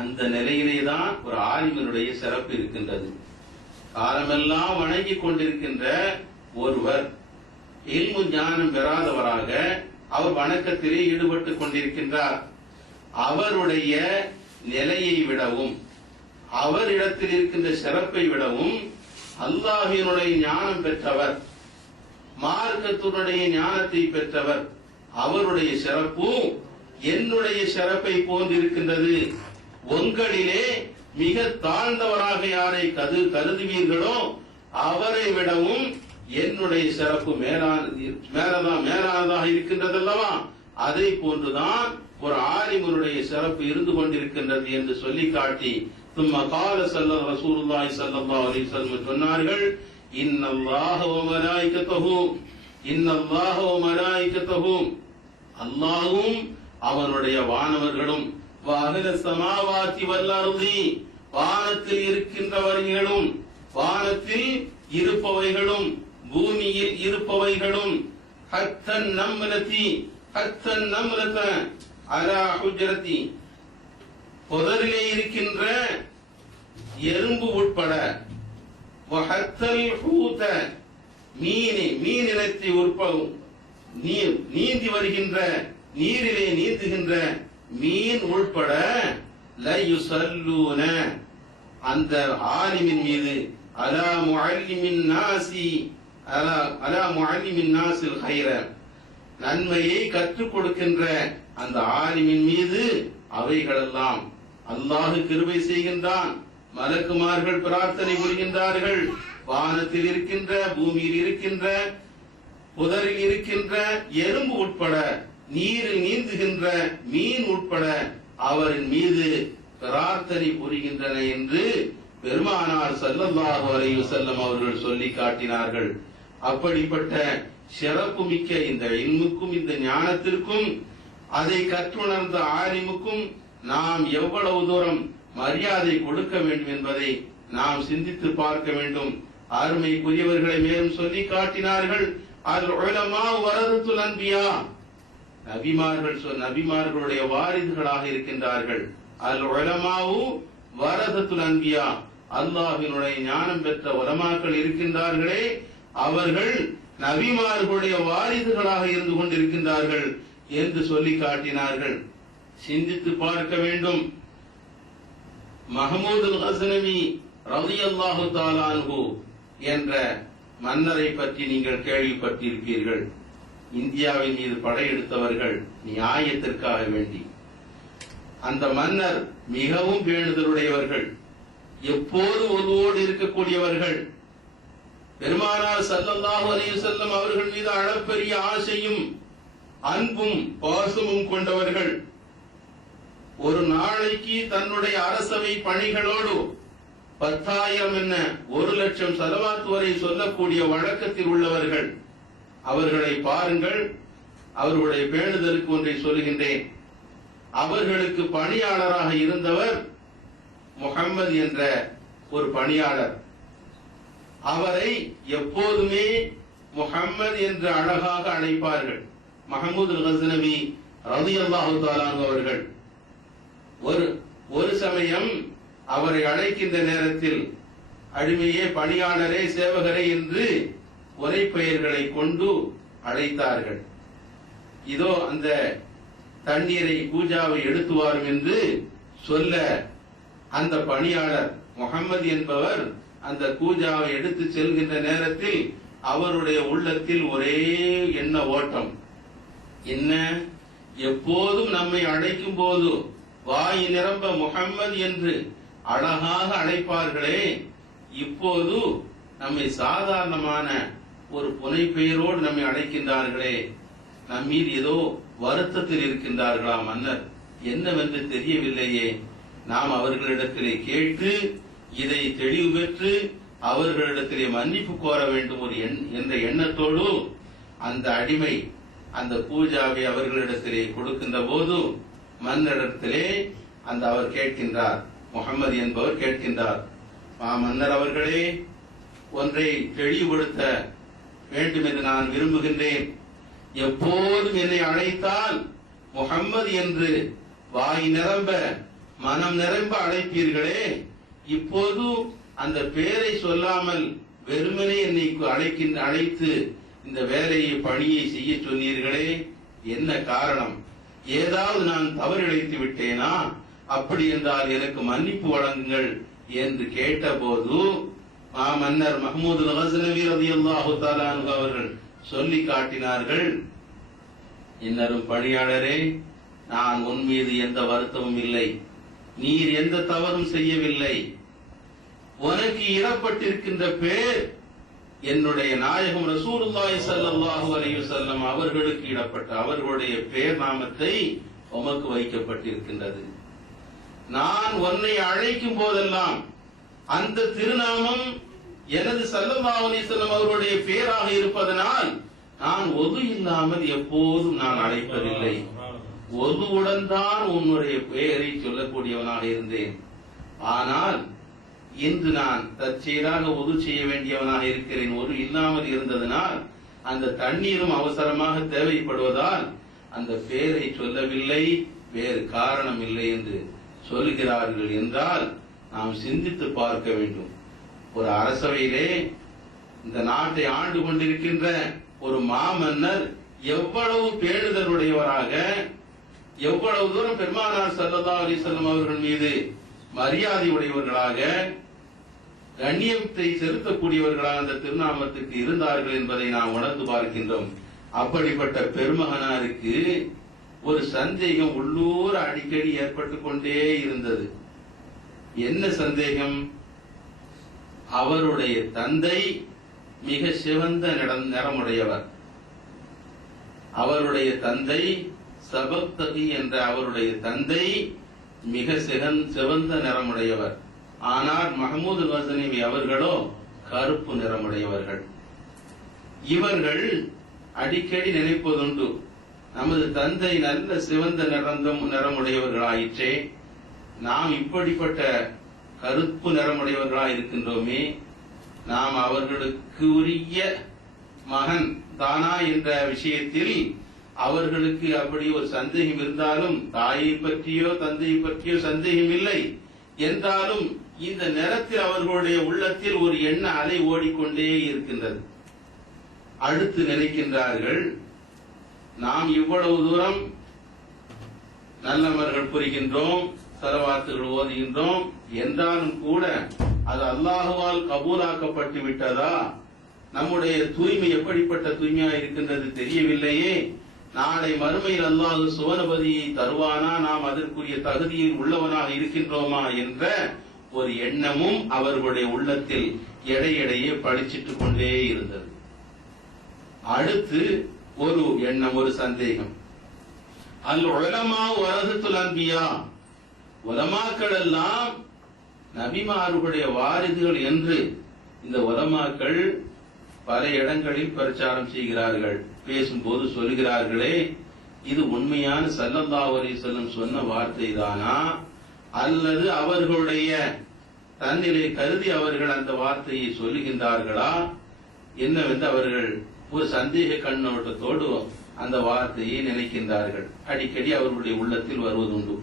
அந்த நிலையிலேதான் ஒரு ஆலிமினுடைய சிறப்பு இருக்கின்றது. காலமெல்லாம் வணங்கிக் கொண்டிருக்கின்ற ஒருவர் இல்மு ஞானம் பெறாதவராக அவர் வணக்கத்திலே ஈடுபட்டுக் கொண்டிருக்கின்றார். அவருடைய நிலையை விடவும், அவரிடத்தில் இருக்கின்ற சிறப்பை விடவும் அல்லாஹ்வினுடைய ஞானம் பெற்றவர், மார்க்கத்தினுடைய ஞானத்தை பெற்றவர், அவருடைய சிறப்பு என்னுடைய சிறப்பை போன்றிருக்கின்றது. உங்களிலே மிக தாழ்ந்தவராக யாரை கருதுவீர்களோ அவரை விடவும் என்னுடைய சிறப்பு மேலானதாக இருக்கின்றது அல்லவா, அதை போன்றுதான் ஒரு ஆலிமுடைய சிறப்பு இருந்து கொண்டிருக்கின்றது என்று சொல்லி காட்டி ثم قال رسول الله صلى الله عليه وسلم சொன்னார்கள், ان الله وملائكته அல்லாஹ்வும் அவனுடைய வானவர்களும் வாஹல சமாவாதி வல்லர்தி வானத்தில் இருக்கின்றவர்களும் வானத்தில் இருப்பவைகளும் பூமியில் இருப்பவைகளும் ஹத்தன் நம்லத அலா ஹுஜ்ரதி புதரிலே இருக்கின்ற எறும்பு உட்பட வஹத்தல் ஹூத மீனினத்தை உற்பவும் நீந்தி வருகின்ற நீரிலே நீந்துகின்ற மீன் உட்பட லயுஸல்லூன அந்த ஆலிமின் மீது அலா முஅல்லிமின் நாஸில் கைர நன்மையை கற்றுக் கொடுக்கின்ற அந்த ஆலிமின் மீது அவைகளெல்லாம் அல்லாஹ் கிருபை செய்கின்றான். மலக்குமார்கள் பிரார்த்தனை புரிகின்றார்கள். வானத்தில் இருக்கின்ற, பூமியில் இருக்கின்ற, புதரில் இருக்கின்ற எறும்பு உட்பட, நீரில் நீந்துகின்ற மீன் உட்பட அவரின் மீது பிரார்த்தனை புரிகின்றன என்று பெருமானார் ஸல்லல்லாஹு அலைஹி வஸல்லம் அவர்கள் சொல்லி காட்டினார்கள். அப்படிப்பட்ட சிறப்பு மிக்க இந்த இல்முக்கும் இந்த ஞானத்திற்கும் அதை கற்றுணர்ந்த ஆலிமுக்கும் நாம் எவ்வளவு தூரம் மரியாதை கொடுக்க வேண்டும் என்பதை நாம் சிந்தித்து பார்க்க வேண்டும். அருமைக்குரியவர்களை மேலும் சொல்லி காட்டினார்கள், அல் உலமா வரதத்துல் அன்பியா, நபிமார்களுடைய வாரிசுகளாக இருக்கின்றார்கள். அல் உலமாவு வரதத்துல் அன்பியா, அல்லாஹ்வினுடைய ஞானம் பெற்ற உலமாக்கள் இருக்கின்றார்களே அவர்கள் நபிமார்களுடைய வாரிசுகளாக இருந்து கொண்டிருக்கின்றார்கள் என்று சொல்லி காட்டினார்கள். சிந்தித்து பார்க்க வேண்டும். மஹமூது அல்-கஸ்னவி ரலியல்லாஹு தஆலா அன்ஹு என்ற மன்னரை பற்றி நீங்கள் கேள்விப்பட்டிருப்பீர்கள். இந்தியாவின் மீது படையெடுத்தவர்கள் நியாயத்திற்காக வேண்டி. அந்த மன்னர் மிகவும் பேணுதலுடையவர்கள், எப்போது ஒருவோடு இருக்கக்கூடியவர்கள். பெருமானார் ஸல்லல்லாஹு அலைஹி வஸல்லம் அவர்கள் மீது அளப்பரிய ஆசையும் அன்பும் பாசமும் கொண்டவர்கள். ஒரு நாளைக்கு தன்னுடைய அரசவை பணிகளோடு 10,000 என்ன 1,00,000 ஸலவாத் வரை சொல்லக்கூடிய வழக்கத்தில் உள்ளவர்கள். அவர்களை பாருங்கள். அவர்களுடைய பேணுதலுக்கு ஒன்றை சொல்கின்றேன். அவர்களுக்கு பணியாளராக இருந்தவர் முஹம்மது என்ற ஒரு பணியாளர். அவரை எப்போதுமே முஹம்மது என்று அழகாக அழைப்பார்கள். மஹமூத் அல்-கஸ்னவி ரலியல்லாஹு தஆலா அவர்கள் ஒரு சமயம் அவரை அழைக்கின்ற நேரத்தில் அடிமையே, பணியாளரே, சேவகரே என்று ஒரே பெயர்களை கொண்டு அழைத்தார்கள். இதோ அந்த தண்ணீரை பூஜாவை எடுத்து வாரும் என்று சொல்ல அந்த பணியாளர் முஹம்மது என்பவர் அந்த கூஜாவை எடுத்து செல்கின்ற நேரத்தில் அவருடைய உள்ளத்தில் ஒரே எண்ண ஓட்டம். என்ன, எப்போதும் நம்மை அழைக்கும் போது வாய் நிரம்ப முஹம்மது என்று அழகாக அழைப்பார்களே, இப்போது நம்மை சாதாரணமான ஒரு புனை பெயரோடு நம்மை அழைக்கின்றார்களே, நம் மீது ஏதோ வருத்தத்தில் இருக்கின்றார்களா மன்னர், என்னவென்று தெரியவில்லையே. நாம் அவர்களிடத்திலே கேட்டு இதை தெளிவு பெற்று அவர்களிடத்திலே மன்னிப்பு கோர வேண்டும் என்ற எண்ணத்தோடு அந்த அடிமை அந்த பூஜாவை அவர்களிடத்திலே கொடுக்கின்ற போது மன்னரிடத்திலே அவர் கேட்கின்றார், முஹம்மது என்பவர் கேட்கின்றார், மன்னர் அவர்களே, ஒன்றை தெளிவுபடுத்த வேண்டும் என்று நான் விரும்புகின்றேன். எப்போதும் என்னை அழைத்தால் முஹம்மது என்று வாய் நிரம்ப மனம் நிரம்ப அழைப்பீர்களே, இப்போது அந்த பெயரை சொல்லாமல் வெறுமனே என்னை அழைத்து இந்த வேலையை பணியை செய்ய சொன்னீர்களே, என்ன காரணம்? ஏதாவது நான் தவறிழைத்து விட்டேனா? அப்படி என்றால் எனக்கு மன்னிப்பு வழங்குங்கள் என்று கேட்டபோது மன்னர் மஹமூத் அல்-கஸ்னவி ரலியல்லாஹு தஆலா அன்ஹு அவர்கள் சொல்லி காட்டினார்கள், இன்னரும் பணியாளரே, நான் உன் மீது எந்த வருத்தமும் இல்லை, நீர் எந்த தவறும் செய்யவில்லை. உனக்கு இடப்பட்டிருக்கின்ற பேர் என்னுடைய நாயகம் ரசூலுல்லாஹி ஸல்லல்லாஹு அலைஹி வஸல்லம் அவர்களுக்கு இடப்பட்ட அவர்களுடைய பேர் நாமத்தை உமக்கு வைக்கப்பட்டிருக்கின்றது. நான் உன்னை அழைக்கும் போதெல்லாம் அந்த திருநாமம் எனது ஸல்லல்லாஹு அலைஹி வஸல்லம் அவர்களுடைய பேராக இருப்பதனால் நான் ஒது இல்லாமல் எப்போதும் நான் அழைப்பதில்லை. ஒதுவுடன் தான் உன்னுடைய பெயரை சொல்லக்கூடியவனாக இருந்தேன். ஆனால் இன்று நான் தற்செயலாக ஒது செய்ய வேண்டியவனாக இருக்கிறேன். ஒது இல்லாமல் இருந்ததனால் அந்த தண்ணீரும் அவசரமாக தேவைப்படுவதால் அந்த பெயரை சொல்லவில்லை, வேறு காரணம் இல்லை என்று சொல்கிறார்கள் என்றால் நாம் சிந்தித்து பார்க்க வேண்டும். ஒரு அரசவையிலே இந்த நாட்டை ஆண்டு கொண்டிருக்கின்ற ஒரு மாமன்னர் எவ்வளவு பேணுதலுடையவராக, எவ்வளவு தூரம் பெருமானார் ஸல்லல்லாஹு அலைஹி வஸல்லம் அவர்கள் மீது மரியாதை உடையவர்களாக, கண்ணியத்தை செலுத்தக்கூடியவர்களாக அந்த திருநாமத்துக்கு இருந்தார்கள் என்பதை நாம் உணர்ந்து பார்க்கின்றோம். அப்படிப்பட்ட பெருமகனாருக்கு ஒரு சந்தேகம் உள்ளூர் அடிக்கடி ஏற்பட்டுக் கொண்டே இருந்தது. என்ன சந்தேகம்? அவருடைய தந்தை மிக சிவந்த நிறமுடையவர். அவருடைய தந்தை சபக்தகி என்ற அவருடைய தந்தை மிக சிவந்த நிறமுடையவர். ஆனால் மஹமூத் அல்-கஸ்னவி அவர்களோ கருப்பு நிறமுடையவர்கள். இவர்கள் அடிக்கடி நினைப்பதுண்டு, நமது தந்தை நல்ல சிவந்த நிறமுடையவர்களாயிற்றே, நாம் இப்படிப்பட்ட கருப்பு நிறமுடையவர்களாக இருக்கின்றோமே, நாம் அவர்களுக்கு உரிய மகன் தானா என்ற விஷயத்தில் அவர்களுக்கு அப்படி ஒரு சந்தேகம் இருந்தாலும், தாயை பற்றியோ தந்தையை பற்றியோ சந்தேகம் இல்லை என்றாலும் இந்த நேரத்தில் அவர்களுடைய உள்ளத்தில் ஒரு எண்ண அலை ஓடிக்கொண்டே இருக்கின்றது. அடுத்து நினைக்கின்றார்கள், நாம் இவ்வளவு தூரம் நல்லமர்கள் புரிகின்றோம், ஸலவாத்துகள் ஓதுகின்றோம் என்றாலும் கூட அது அல்லாஹ்வால் கபூலாக்கப்பட்டு விட்டதா? நம்முடைய தூய்மை எப்படிப்பட்ட தூய்மையா இருக்கின்றது தெரியவில்லையே. நாளை மறுமையில் அல்லாஹ் சுவனபதியை தருவானா? நாம் அதற்குரிய தகுதியில் உள்ளவனாக இருக்கின்றோமா என்ற ஒரு எண்ணமும் அவர்களுடைய உள்ளத்தில் எடையிடையே படிச்சிட்டு கொண்டே இருந்தது. அடுத்து ஒரு எண்ணம், ஒரு சந்தேகம். அல் உலமா வரஹத்துல் அன்பியா, உலமாக்கள் எல்லாம் நபிமார்களுடைய வாரிசுகள் என்று இந்த உலமாக்கள் பல இடங்களில் பிரச்சாரம் செய்கிறார்கள். பேசும்போது சொல்கிறார்களே, இது உண்மையான ஸல்லல்லாஹு அலைஹி வஸல்லம் சொன்ன வார்த்தை தானா, அல்லது அவர்களுடைய தன்னிலை கருதி அவர்கள் அந்த வார்த்தையை சொல்லுகின்றார்களா என்னவென்று அவர்கள் ஒரு சந்தேக கண்ணோட்டத்தோடு அந்த வார்த்தையை நினைக்கின்றார்கள். அடிக்கடி அவர்களுடைய உள்ளத்தில் வருவதுண்டு.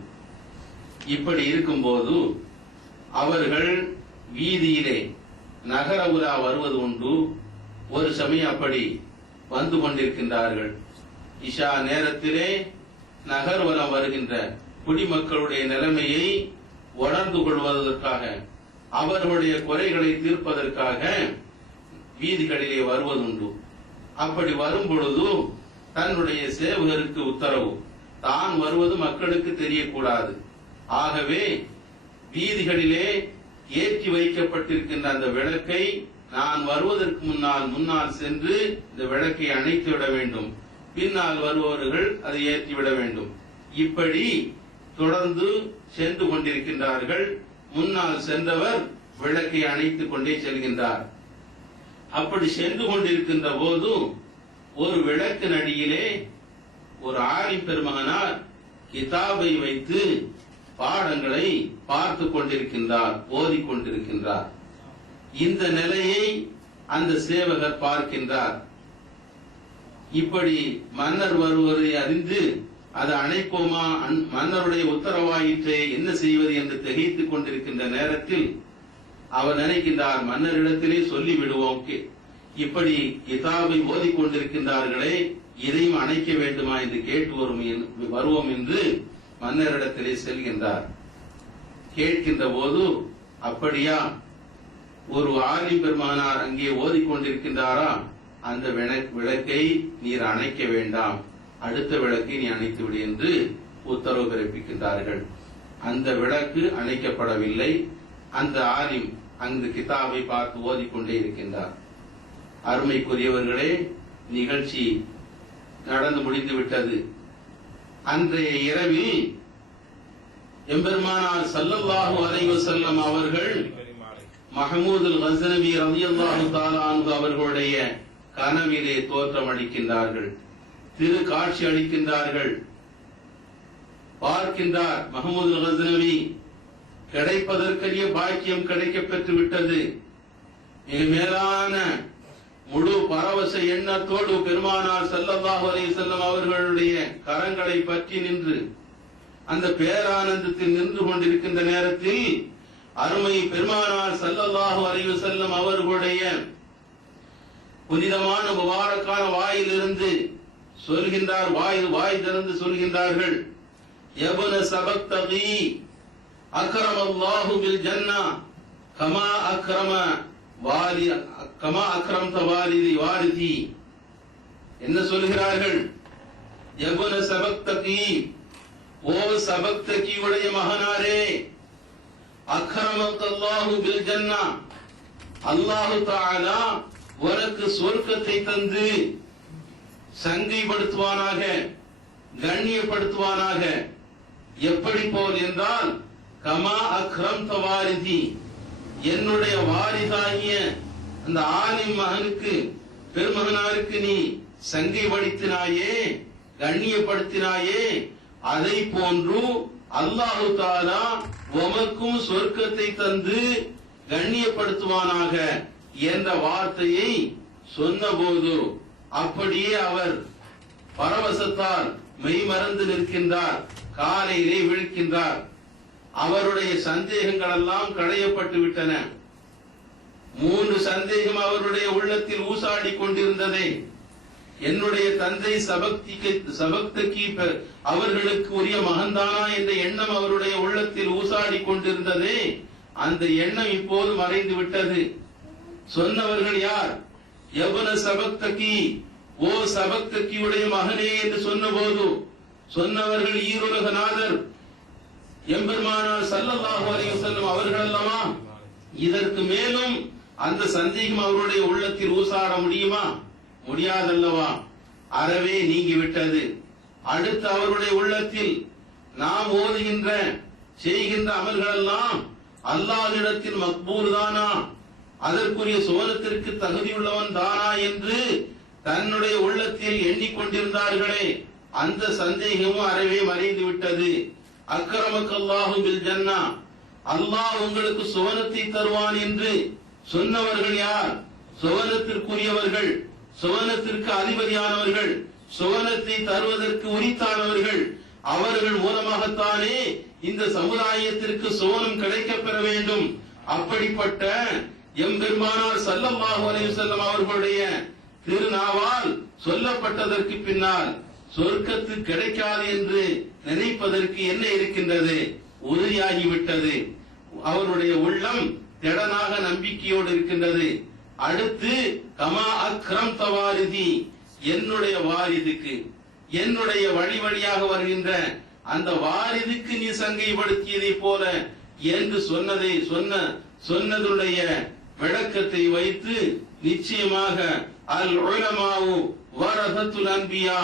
இப்படி இருக்கும்போது அவர்கள் வீதியிலே நகர உலா வருவது உண்டு. ஒரு சமயம் அப்படி வந்து கொண்டிருக்கின்றார்கள். இஷா நேரத்திலே நகர்வலம் வருகின்ற குடிமக்களுடைய நிலைமையை உணர்ந்து கொள்வதற்காக, அவர்களுடைய குறைகளை தீர்ப்பதற்காக வீதிகளிலே வருவதுண்டு. அப்படி வரும் பொழுது தன்னுடைய சேவகருக்கு உத்தரவு, தான் வருவது மக்களுக்கு தெரியக்கூடாது. ஆகவே வீதிகளிலே ஏற்றி வைக்கப்பட்டிருக்கின்ற அந்த விளக்கை நான் வருவதற்கு முன்னால் சென்று இந்த விளக்கை அணைத்து விட வேண்டும், பின்னால் வருபவர்கள் அதை ஏற்றிவிட வேண்டும். இப்படி தொடர்ந்து சென்று கொண்டிருக்கின்றார்கள். முன்னால் சென்றவர் விளக்கை அணைத்துக் கொண்டே செல்கின்றார். அப்படி சென்று கொண்டிருக்கின்ற போது ஒரு விளக்கு நடியிலே ஒரு ஆலிம் பெருமகனார் கிதாபை வைத்து பாடங்களை பார்த்து கொண்டிருக்கின்றார், ஓதிக் கொண்டிருக்கின்றார். இந்த நிலையை அந்த சேவகர் பார்க்கின்றார். இப்படி மன்னர் வருவதை அறிந்து அது அணைப்போமா, மன்னருடைய உத்தரவாயிற்றே, என்ன செய்வது என்று திகைத்துக் கொண்டிருக்கின்ற நேரத்தில் அவர் நினைக்கின்றார், மன்னரிடத்திலே சொல்லி விடுவோம், இப்படி கிதாபை ஓதிக் கொண்டிருக்கின்றார்களே, இதையும் அணைக்க வேண்டுமா என்று கேட்டு வருவோம் என்று மன்னரிடத்திலே செல்கின்றார். கேட்கின்ற போது, அப்படியா, ஒரு ஆலிம் பெருமானார் அங்கே ஓதிக்கொண்டிருக்கின்றாரா, அந்த விளக்கை நீர் அணைக்க வேண்டாம், அடுத்த விளக்கை நீ அணைத்து விடு என்று உத்தரவு பிறப்பிக்கின்றார்கள். அந்த விளக்கு அணைக்கப்படவில்லை. அந்த ஆலிம் அங்கு கிதாபை பார்த்து ஓதிக்கொண்டே இருக்கின்றார். அருமைக்குரியவர்களே, நிகழ்ச்சி நடந்து முடிந்து விட்டது. அன்றைய இரவில் எம்பெருமானார் ஸல்லல்லாஹு அலைஹி வஸல்லம் அவர்கள் மஹமூதுல் கஸ்னவி ரலியல்லாஹு தஆலா அன்ஹு அவர்களுடைய கனவிலே தோற்றமளிக்கின்றார்கள், திரு காட்சி அளிக்கின்றார்கள். பார்க்கின்றார், மஹமூதுல் கஸ்னவி கிடைப்பதற்கரிய பாக்கியம் கிடைக்கப் பெற்று விட்டது. மிக மேலான முழு பரவச எண்ணத்தோடு பெருமானார் ஸல்லல்லாஹு அலைஹி வஸல்லம் அவர்களுடைய கரங்களை பற்றி நின்று அந்த பேரானந்தத்தில் நின்று கொண்டிருக்கின்ற நேரத்தில் அருமை பெருமானார் ஸல்லல்லாஹு அலைஹி வஸல்லம் அவர்களுடைய புனிதமான முபாரக்கான வாயிலிருந்து சொல்கின்றார், வாய் திறந்து சொல்கின்றார்கள், யப்ன சபக்தகி அக்ரமல்லாஹு பில் ஜன்னா கமா அக்ரம்த வாரிதி. என்ன சொல்கிறார்கள்? யப்ன சபக்தகி, ஓ சபக்தகியுடைய மகனாரே, அக்ரமக்கல்லாஹு பில் ஜன்னா, அல்லாஹு தஆலா உனக்கு சொர்க்கத்தை தந்து சங்கைப்படுத்துவானாக, கண்ணியப்படுத்துவானாக. எப்படி போல் என்றால், கமா அக்ரம்த வாரிதி, என்னுடைய வாரிதாகிய அந்த ஆலிம் மகனுக்கு, பெருமகனாருக்கு நீ சங்கைப்படுத்தினாயே, கண்ணியப்படுத்தினாயே, அதை போன்று அல்லாஹு தஆலா உமக்கும் சொர்க்கத்தை தந்து கண்ணியப்படுத்துவானாக என்ற வார்த்தையை சொன்னபோது அப்படியே அவர் பரவசத்தால் மெய்மறந்து நிற்கின்றார், காலையிலே விழிக்கின்றார். அவருடைய சந்தேகங்கள் எல்லாம் களையப்பட்டு விட்டன. 3 சந்தேகம் அவருடைய உள்ளத்தில் ஊசாடி கொண்டிருந்ததே. என்னுடைய தந்தை சபக்தகி அவர்களுக்கு உரிய மகன்தானா என்ற எண்ணம் அவருடைய உள்ளத்தில் ஊசாடி கொண்டிருந்ததே, அந்த எண்ணம் இப்போது மறைந்து விட்டது. சொன்னவர்கள் யார்? யப்ன சபக்தகி, ஓ சபக்தகியுடைய மகனே என்று சொன்னபோது சொன்னவர்கள் ஈருலகநாதர் எம்பெருமானார் ஸல்லல்லாஹு அலைஹி வஸல்லம் அவர்கள் அல்லவா? இதற்கு மேலும் அந்த சந்தேகம் அவருடைய உள்ளத்தில் ஊசாட முடியுமா? முடியாதல்லவா? அறவே நீங்கிவிட்டது. அடுத்து அவருடைய உள்ளத்தில் நாம் ஓதுகின்ற செய்கின்ற அமல்கள் எல்லாம் அல்லாஹ்விடத்தில் மக்பூல் தானா, அதற்குரிய சுவனத்திற்கு தகுதியுள்ளவன் தானா என்று தன்னுடைய உள்ளத்தில் எண்ணிக்கொண்டிருந்தார்களே, அந்த சந்தேகமும் அறவே மறைந்து விட்டது. அக்ரமக்கல்லாஹு பில் ஜன்னா, அல்லாஹ் உங்களுக்கு சுவனத்தை தருவான் என்று சொன்னவர்கள் யார்? சுவனத்திற்குரியவர்கள், சுவனத்திற்கு அதிபதியானவர்கள், சுவனத்தை தருவதற்கு உரித்தானவர்கள். அவர்கள் மூலமாகத்தானே இந்த சமுதாயத்திற்கு சுவனம் கிடைக்கப் பெற வேண்டும். அப்படிப்பட்ட எம்பெருமானார் ஸல்லல்லாஹு அலைஹி வஸல்லம் அவர்களுடைய திருநாவால் சொல்லப்பட்டதற்கு பின்னால் சொர்க்கத்து கிடைக்காது என்று நினைப்பதற்கு என்ன இருக்கின்றது? உறுதியாகிவிட்டது. அவருடைய உள்ளம் திடனாக நம்பிக்கையோடு இருக்கின்றது. அடுத்து கமா அக்ரம் தவாரிதி, என்னுடைய வாரிதுக்கு, என்னுடைய வழி வழியாக வருகின்ற அந்த வாரிதுக்கு நீ சங்கைப்படுத்தியதை போல என்று சொன்னதுடைய விளக்கத்தை வைத்து நிச்சயமாக அல் உலமாவு வரதத்துல் அன்பியா,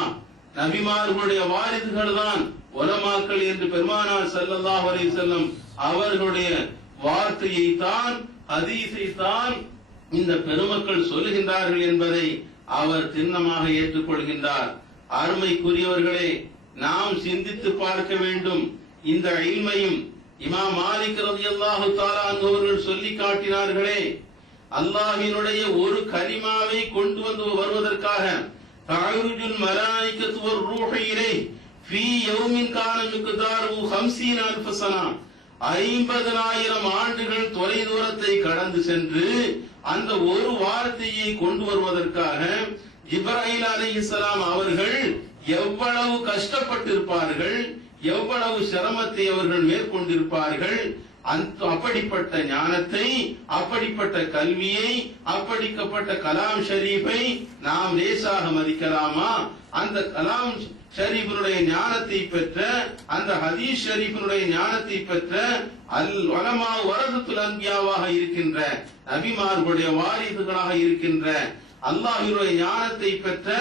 நபிமார்களுடைய வாரிதுகள் தான் உலமாக்கள் என்று பெருமானார் ஸல்லல்லாஹு அலைஹி வஸல்லம் அவர்களுடைய வார்த்தையை தான், ஹதீஸை தான் இந்த பெருமக்கள் சொல்லுகின்றார்கள் என்பதை அவர் திண்ணமாக ஏற்றுக்கொள்கின்றார். அருமைக்குரியவர்களே, நாம் சிந்தித்து பார்க்க வேண்டும். இந்த இல்மையும் இமாம் மாலிக் ரலியல்லாஹு தஆலா அன்ஹு அவர்கள் சொல்லி காட்டினார்களே, அல்லாஹ்வினுடைய ஒரு கலிமாவை கொண்டு வந்து வருவதற்காக தஅருஜுல் மலாயிகத்து வர் ரூஹு இலைஹி ஃபீ யௌமின் கான மிக்தாரு 50000 சனா, 50000 ஆண்டுகள் தொலை தூரத்தை கடந்து சென்று அந்த ஒரு வார்த்தையை கொண்டு வருவதற்காக ஜிப்ராயில் அலைஹிஸ்ஸலாம் அவர்கள் எவ்வளவு கஷ்டப்பட்டிருப்பார்கள், எவ்வளவு சிரமத்தை அவர்கள் மேற்கொண்டிருப்பார்கள். அப்படிப்பட்ட ஞானத்தை, அப்படிப்பட்ட கல்வியை, அப்படிப்பட்ட கலாம் ஷரீஃபை நாம் லேசாக மதிக்கலாமா? அந்த கலாம் ஷரீஃபினுடைய ஞானத்தை பெற்ற, அந்த ஹதீஸ் ஷரீஃபினுடைய ஞானத்தை பெற்ற அல் உலமா வரதத்துல் அன்பியாவாக இருக்கின்ற நபிமார்களுடைய வாரிசுகளாக இருக்கின்ற அல்லாஹ்வினுடைய ஞானத்தை பெற்ற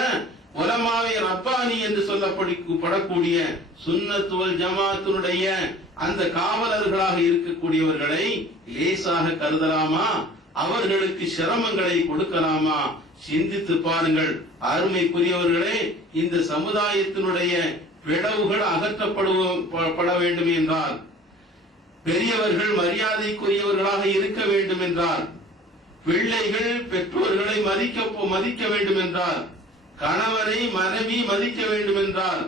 உலமாவே ரப்பானி என்று சொல்லப்படக்கூடிய சுன்னத் வல் ஜமாஅத்தினுடைய அந்த காவலர்களாக இருக்கக்கூடியவர்களை லேசாக கருதலாமா? அவர்களுக்கு சிரமங்களை கொடுக்கலாமா? சிந்தித்து பாருங்கள். அருமைக்குரியவர்களே, இந்த சமுதாயத்தினுடைய பிளவுகள் அகற்றப்பட வேண்டும் என்றால், பெரியவர்கள் மரியாதைக்குரியவர்களாக இருக்க வேண்டும் என்றால், பிள்ளைகள் பெற்றோர்களை மதிக்க வேண்டும் என்றால், கணவரை மனைவி மதிக்க வேண்டும் என்றால்,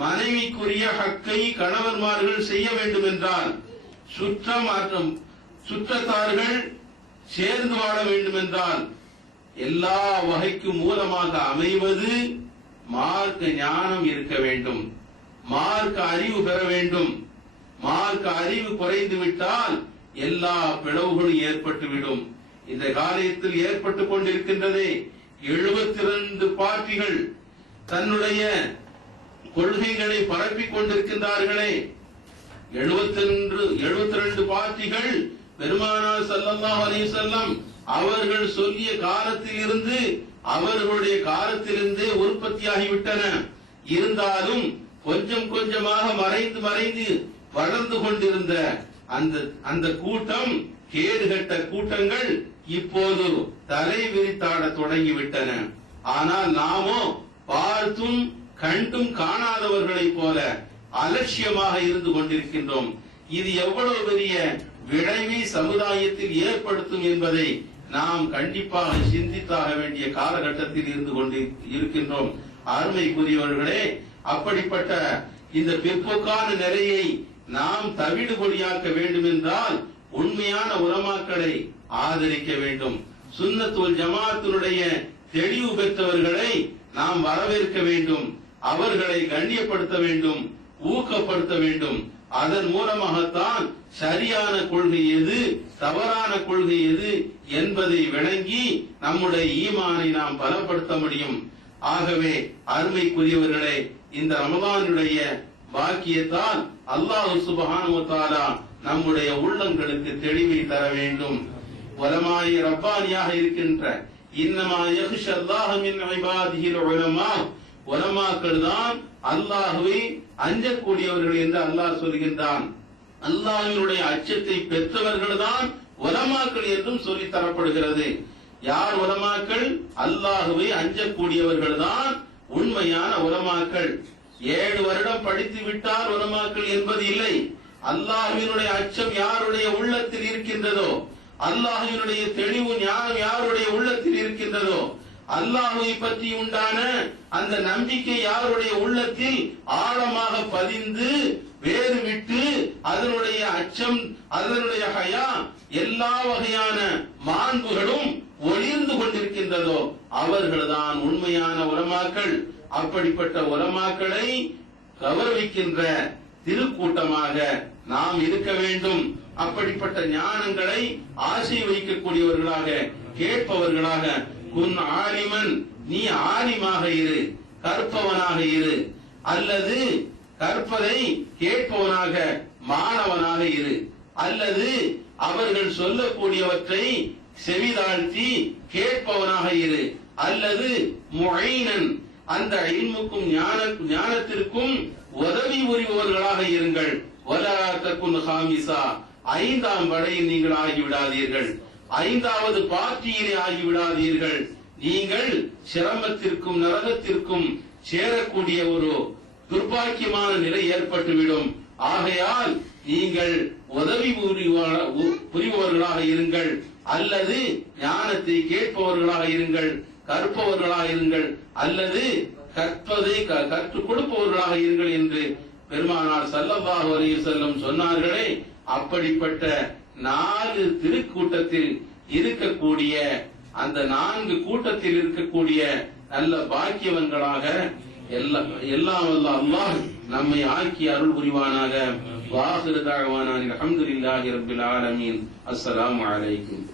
மனைவிக்குரிய ஹக்கை கணவன்மார்கள் செய்ய வேண்டும் என்றால், சுற்றத்தார்கள் சேர்ந்து வாழ வேண்டும் என்றால், எல்லா வகைக்கும் மூலமாக அமைவது மார்க்க ஞானம் இருக்க வேண்டும், மார்க்க அறிவு பெற வேண்டும். மார்க்க அறிவு குறைந்து விட்டால் எல்லா பிளவுகளும் ஏற்பட்டுவிடும். இந்த காலத்தில் ஏற்பட்டுக் கொண்டிருக்கின்றதே 72 பார்ட்டிகள் தன்னுடைய கொள்கைகளை பரப்பிக் கொண்டிருக்கின்றார்களே, 72 பார்ட்டிகள் பெருமானார் ஸல்லல்லாஹு அலைஹி வஸல்லம் அவர்கள் சொல்லிய காலத்திலிருந்து, அவர்களுடைய காலத்திலிருந்தே உற்பத்தியாகிவிட்டன. இருந்தாலும் கொஞ்சம் கொஞ்சமாக மறைந்து வளர்ந்து கொண்டிருந்த அந்த கூட்டம், கேடுகட்ட கூட்டங்கள் இப்போது தலை விரித்தாட தொடங்கிவிட்டன. ஆனால் நாமோ பார்த்தும் கண்டும் காணாதவர்களைப் போல அலட்சியமாக இருந்து கொண்டிருக்கின்றோம். இது எவ்வளவு பெரிய விளைவை சமுதாயத்தில் ஏற்படுத்தும் என்பதை நாம் கண்டிப்பாக சிந்தித்தாக வேண்டிய காலகட்டத்தில் இருந்து கொண்டு இருக்கின்றோம். அருமைக்குரியவர்களே, அப்படிப்பட்ட இந்த பிற்போக்கான நிலையை நாம் தவிடுபொடியாக்க வேண்டும் என்றால் உண்மையான உலமாக்களை ஆதரிக்க வேண்டும். சுன்னத் வல் ஜமாஅத்தினுடைய தெளிவு பெற்றவர்களை நாம் வரவேற்க வேண்டும், அவர்களை கண்ணியப்படுத்த வேண்டும், ஊக்கப்படுத்த வேண்டும். அதன் மூலமாகத்தான் சரியான கொள்கை எது, தவறான கொள்கை எது என்பதை விளங்கி நம்முடைய ஈமானை நாம் பலப்படுத்த முடியும். ஆகவே அருமைக்குரியவர்களே, இந்த ரமதானுடைய பாக்கியத்தால் அல்லாஹ் சுப்ஹானஹு வ தஆலா நம்முடைய உள்ளங்களுக்கு தெளிவை தர வேண்டும். உலமாய் ரப்பானியாக இருக்கின்ற இன்னமா யக்ஷல்லாஹ மின் இபாதிஹில் உலமா, உலமாக்கள் தான் அல்லாஹ்வை அஞ்சக்கூடியவர்கள் என்று அல்லாஹ் சொல்கின்றான். அல்லாஹ்வினுடைய அச்சத்தை பெற்றவர்கள் தான் உலமாக்கள் என்றும் சொல்லித் தரப்படுகிறது. யார் உலமாக்கள்? அல்லாஹ்வை அஞ்சக்கூடியவர்கள் தான் உண்மையான உலமாக்கள். 7 வருடம் படித்து விட்டால் உலமாக்கள் என்பது இல்லை. அல்லாஹ்வினுடைய அச்சம் யாருடைய உள்ளத்தில் இருக்கின்றதோ, அல்லாஹ்வினுடைய தெளிவு ஞானம் யாருடைய உள்ளத்தில் இருக்கின்றதோ, அல்லாஹ்வை பற்றி உண்டான அந்த நம்பிக்கை யாருடைய உள்ளத்தில் ஆழமாக பதிந்து வேறு விட்டு அதனுடைய அச்சம், அதனுடைய ஹயா, எல்லா வகையான மாண்புகளும் ஒளிர்ந்து கொண்டிருக்கின்றதோ அவர்கள்தான் உண்மையான உலமாக்கள். அப்படிப்பட்ட உலமாக்களை கௌரவிக்கின்ற திருக்கூட்டமாக நாம் இருக்க வேண்டும். அப்படிப்பட்ட ஞானங்களை ஆசை வைக்கக்கூடியவர்களாக, கேட்பவர்களாக. குன் ஆலிமன், நீ ஆலிமாக இரு, கற்பவனாக இரு, அல்லது கற்பதை கேட்பவனாக மாணவனாக இரு, அல்லது அவர்கள் சொல்லக்கூடியவற்றை செவிதாழ்த்தி கேட்பவனாக இரு, அல்லது முஐனன், அந்த இல்முக்கும் ஞானத்திற்கும் உதவி புரிபவர்களாக இருங்கள். வலா தகுன் ஹாமிசா, 5ஆம் படையில் நீங்கள் ஆகிவிடாதீர்கள், 5வது பார்ட்டியிலே ஆகிவிடாதீர்கள். நீங்கள் சிரமத்திற்கும் நரகத்திற்கும் சேரக்கூடிய ஒரு துர்பாக்கியமான நிலை ஏற்பட்டுவிடும். ஆகையால் நீங்கள் உதவி புரிபவர்களாக இருங்கள், அல்லது ஞானத்தை கேட்பவர்களாக இருங்கள், கற்பவர்களாக இருங்கள், அல்லது கற்பதை கற்றுக் கொடுப்பவர்களாக இருங்கள் என்று பெருமானார் ஸல்லல்லாஹு அலைஹி வஸல்லம் சொன்னார்களே. அப்படிப்பட்ட 4 திருக்கூட்டத்தில் இருக்கக்கூடிய, அந்த 4 கூட்டத்தில் இருக்கக்கூடிய நல்ல பாக்கியவன்களாக எல்லாம் அல்லாஹ் நம்மை ஆக்கி அருள் புரிவானாக. வாஹிரு தஅவானா அல்ஹம்துலில்லாஹி ரப்பில் ஆலமீன். அஸ்ஸலாமு அலைக்கும்.